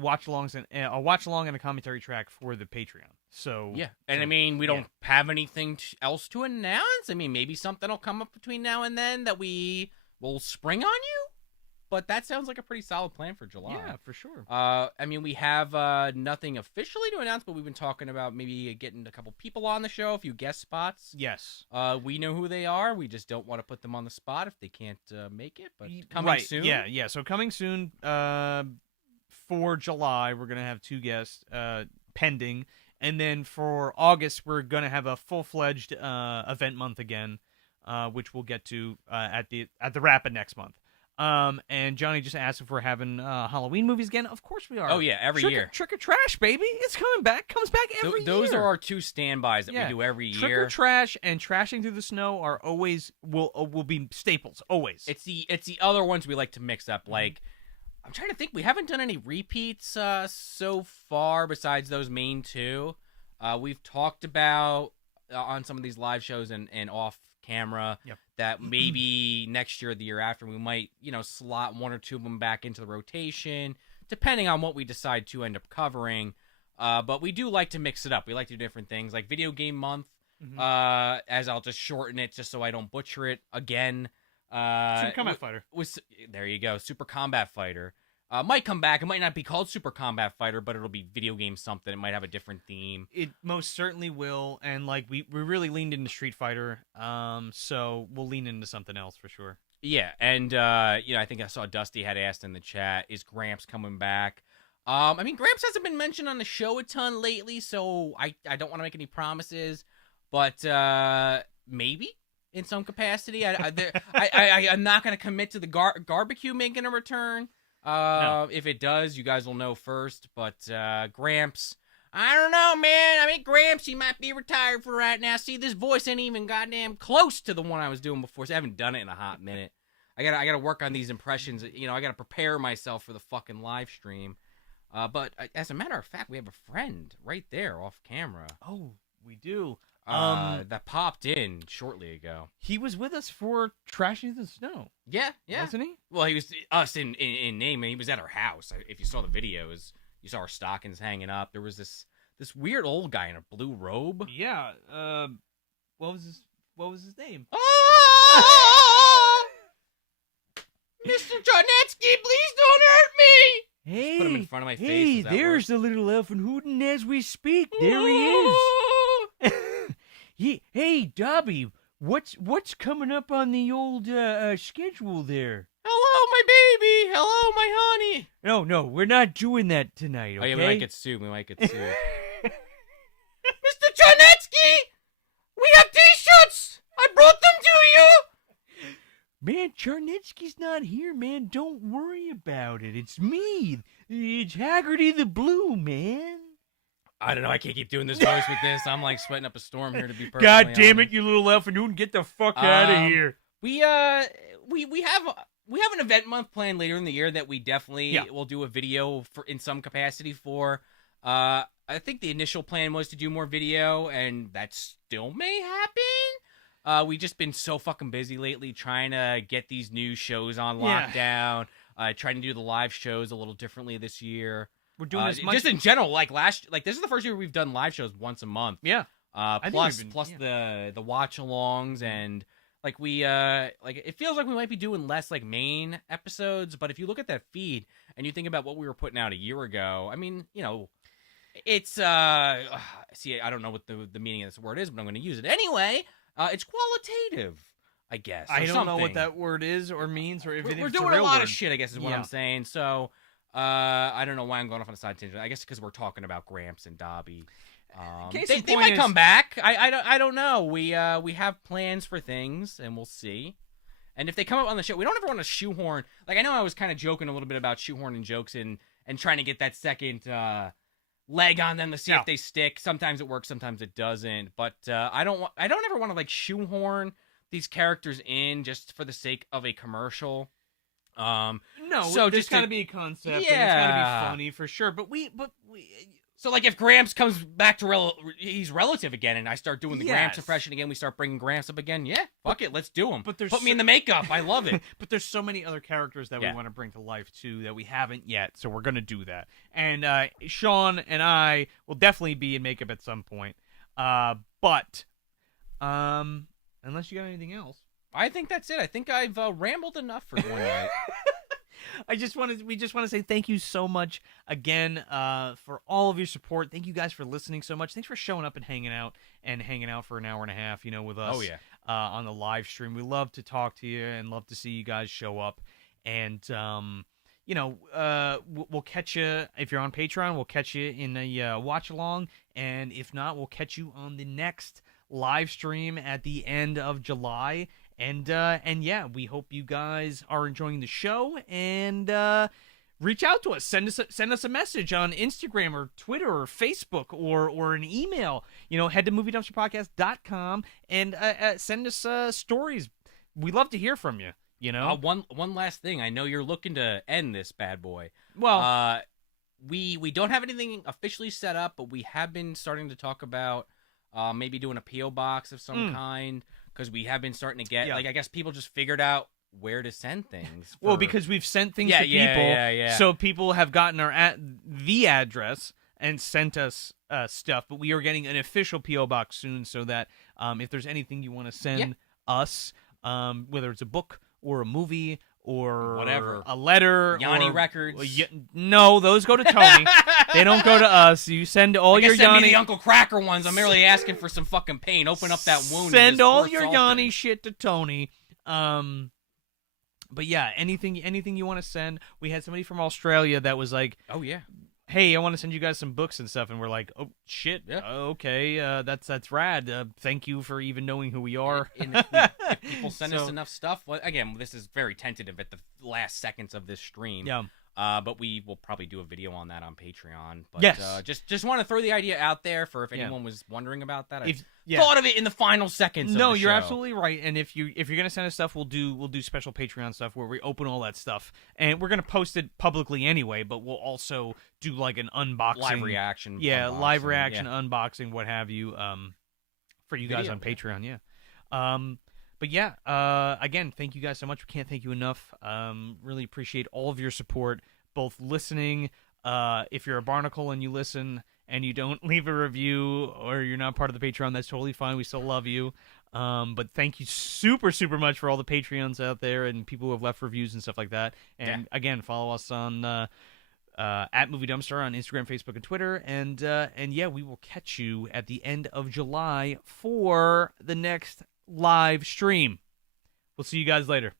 watch-alongs and a watch-along and a commentary track for the Patreon. So Yeah, and so, I mean, we don't have anything else to announce. I mean, maybe something will come up between now and then that we will spring on you. but that sounds like a pretty solid plan for July. Yeah, for sure. I mean, we have nothing officially to announce, but we've been talking about maybe getting a couple people on the show, a few guest spots. Yes. We know who they are. We just don't want to put them on the spot if they can't make it. But coming soon. Yeah. So coming soon. For July, we're gonna have 2 guests pending, and then for August, we're gonna have a full-fledged event month again, which we'll get to at the Rapid next month. And Johnny just asked if we're having Halloween movies again. Of course we are. Oh yeah, every year. Trick or Trash, baby. It's coming back. Comes back every year. Those are our 2 standbys that we do every year. Trick or Trash and Trashing Through the Snow are always will be staples. Always. It's the other ones we like to mix up. Like, I'm trying to think. We haven't done any repeats so far besides those main 2. We've talked about on some of these live shows and off camera that maybe next year or the year after we might, slot 1 or 2 of them back into the rotation, depending on what we decide to end up covering. But we do like to mix it up. We like to do different things, like Video Game Month, as I'll just shorten it just so I don't butcher it again. Super Combat Fighter. There you go, Super Combat Fighter. Might come back. It might not be called Super Combat Fighter, but it'll be video game something. It might have a different theme. It most certainly will, and like we really leaned into Street Fighter, so we'll lean into something else for sure. Yeah, and I think I saw Dusty had asked in the chat, is Gramps coming back? I mean, Gramps hasn't been mentioned on the show a ton lately, so I don't want to make any promises, but maybe in some capacity. I'm not going to commit to the Garbecue making a return. No. If it does, you guys will know first. But Gramps, I don't know, man. I mean, Gramps, he might be retired for right now. See, this voice ain't even goddamn close to the one I was doing before. So I haven't done it in a hot minute. I gotta work on these impressions. I gotta prepare myself for the fucking live stream. But as a matter of fact, we have a friend right there off camera. Oh, we do. That popped in shortly ago. He was with us for Trashing the Snow. Yeah, Wasn't he? Well, he was us in name, and he was at our house. If you saw the videos, you saw our stockings hanging up. There was this weird old guy in a blue robe. Yeah. What was his name? Oh! Mr. Charnetsky, please don't hurt me! Hey, Put him in front of my face. Hey, there's the little elf and hootin' as we speak. There he is. Hey, Dobby, what's coming up on the old schedule there? Hello, my baby. Hello, my honey. No, we're not doing that tonight, okay? Oh, yeah, we might get sued. Mr. Charnetsky, we have T-shirts. I brought them to you. Man, Charnetsky's not here, man. Don't worry about it. It's me. It's Haggerty the Blue, man. I don't know. I can't keep doing this voice with this. I'm like sweating up a storm here to be perfectly God damn honest. it, you little elf and hoot, get the fuck out of here. We have an event month planned later in the year that we definitely will do a video for in some capacity for. I think the initial plan was to do more video, and that still may happen. We've just been so fucking busy lately trying to get these new shows on lockdown, trying to do the live shows a little differently this year. We're doing as much just in general, like this is the first year we've done live shows once a month. Yeah. Plus the watch-alongs and like it feels like we might be doing less like main episodes, but if you look at that feed and you think about what we were putting out a year ago, I mean, it's see, I don't know what the meaning of this word is, but I'm going to use it anyway. It's qualitative, I guess. I don't know what that word is or means, or if we're it's doing a real lot word. of shit, I guess is what I'm saying. So I don't know why I'm going off on a side tangent. I guess because we're talking about Gramps and Dobby. They might come back. I don't know. We have plans for things, and we'll see. And if they come up on the show, we don't ever want to shoehorn. Like I know I was kind of joking a little bit about shoehorning jokes and trying to get that second leg on them to see if they stick. Sometimes it works, sometimes it doesn't. But I don't ever want to like shoehorn these characters in just for the sake of a commercial. No, so there's just got to to be a concept. And it's got to be funny for sure. But we. So like if Gramps comes back to he's relative again, and I start doing the Gramps impression again, we start bringing Gramps up again. Yeah, fuck it, let's do him. But put me in the makeup. I love it. But there's so many other characters that we want to bring to life too that we haven't yet. So we're gonna do that. And Sean and I will definitely be in makeup at some point. But unless you got anything else. I think that's it. I think I've rambled enough for one night. we just want to say thank you so much again for all of your support. Thank you guys for listening so much. Thanks for showing up and hanging out for an hour and a half, with us. Oh, yeah. On the live stream. We love to talk to you and love to see you guys show up. And we'll catch you if you're on Patreon. We'll catch you in a watch along, and if not, we'll catch you on the next live stream at the end of July. And yeah, we hope you guys are enjoying the show, and reach out to us. Send us a message on Instagram or Twitter or Facebook or an email. Head to moviedumpsterpodcast.com and send us stories. We love to hear from you. One last thing. I know you're looking to end this bad boy. Well, we don't have anything officially set up, but we have been starting to talk about maybe doing a PO box of some kind, because we have been starting to get I guess people just figured out where to send things. Well, because we've sent things to people, yeah. So people have gotten the address and sent us stuff. But we are getting an official PO box soon, so that if there's anything you want to send us, whether it's a book or a movie or whatever, a letter, Yanni Records. No, those go to Tony. They don't go to us. You send all your send Yanni. me the Uncle Cracker ones. I'm merely asking for some fucking pain. Open up that wound. Send all your Yanni shit to Tony. But yeah, anything you want to send. We had somebody from Australia that was like, oh yeah, hey, I want to send you guys some books and stuff, and we're like, oh shit, okay, that's rad. Thank you for even knowing who we are. If people send us enough stuff, again, this is very tentative at the last seconds of this stream. Yeah. But we will probably do a video on that on Patreon. But, yes. Just want to throw the idea out there for if anyone was wondering about that. If thought of it in the final seconds. No, of the you're show. absolutely right. And if you're gonna send us stuff, we'll do special Patreon stuff where we open all that stuff, and we're gonna post it publicly anyway. But we'll also do like an unboxing, live reaction, live reaction, unboxing, what have you, for you guys on Patreon. Yeah. But yeah, again, thank you guys so much. We can't thank you enough. Really appreciate all of your support, both listening. If you're a barnacle and you listen and you don't leave a review or you're not part of the Patreon, that's totally fine. We still love you. But thank you super, super much for all the Patreons out there and people who have left reviews and stuff like that. And again, follow us on at Movie Dumpster on Instagram, Facebook, and Twitter. And yeah, we will catch you at the end of July for the next live stream. We'll see you guys later.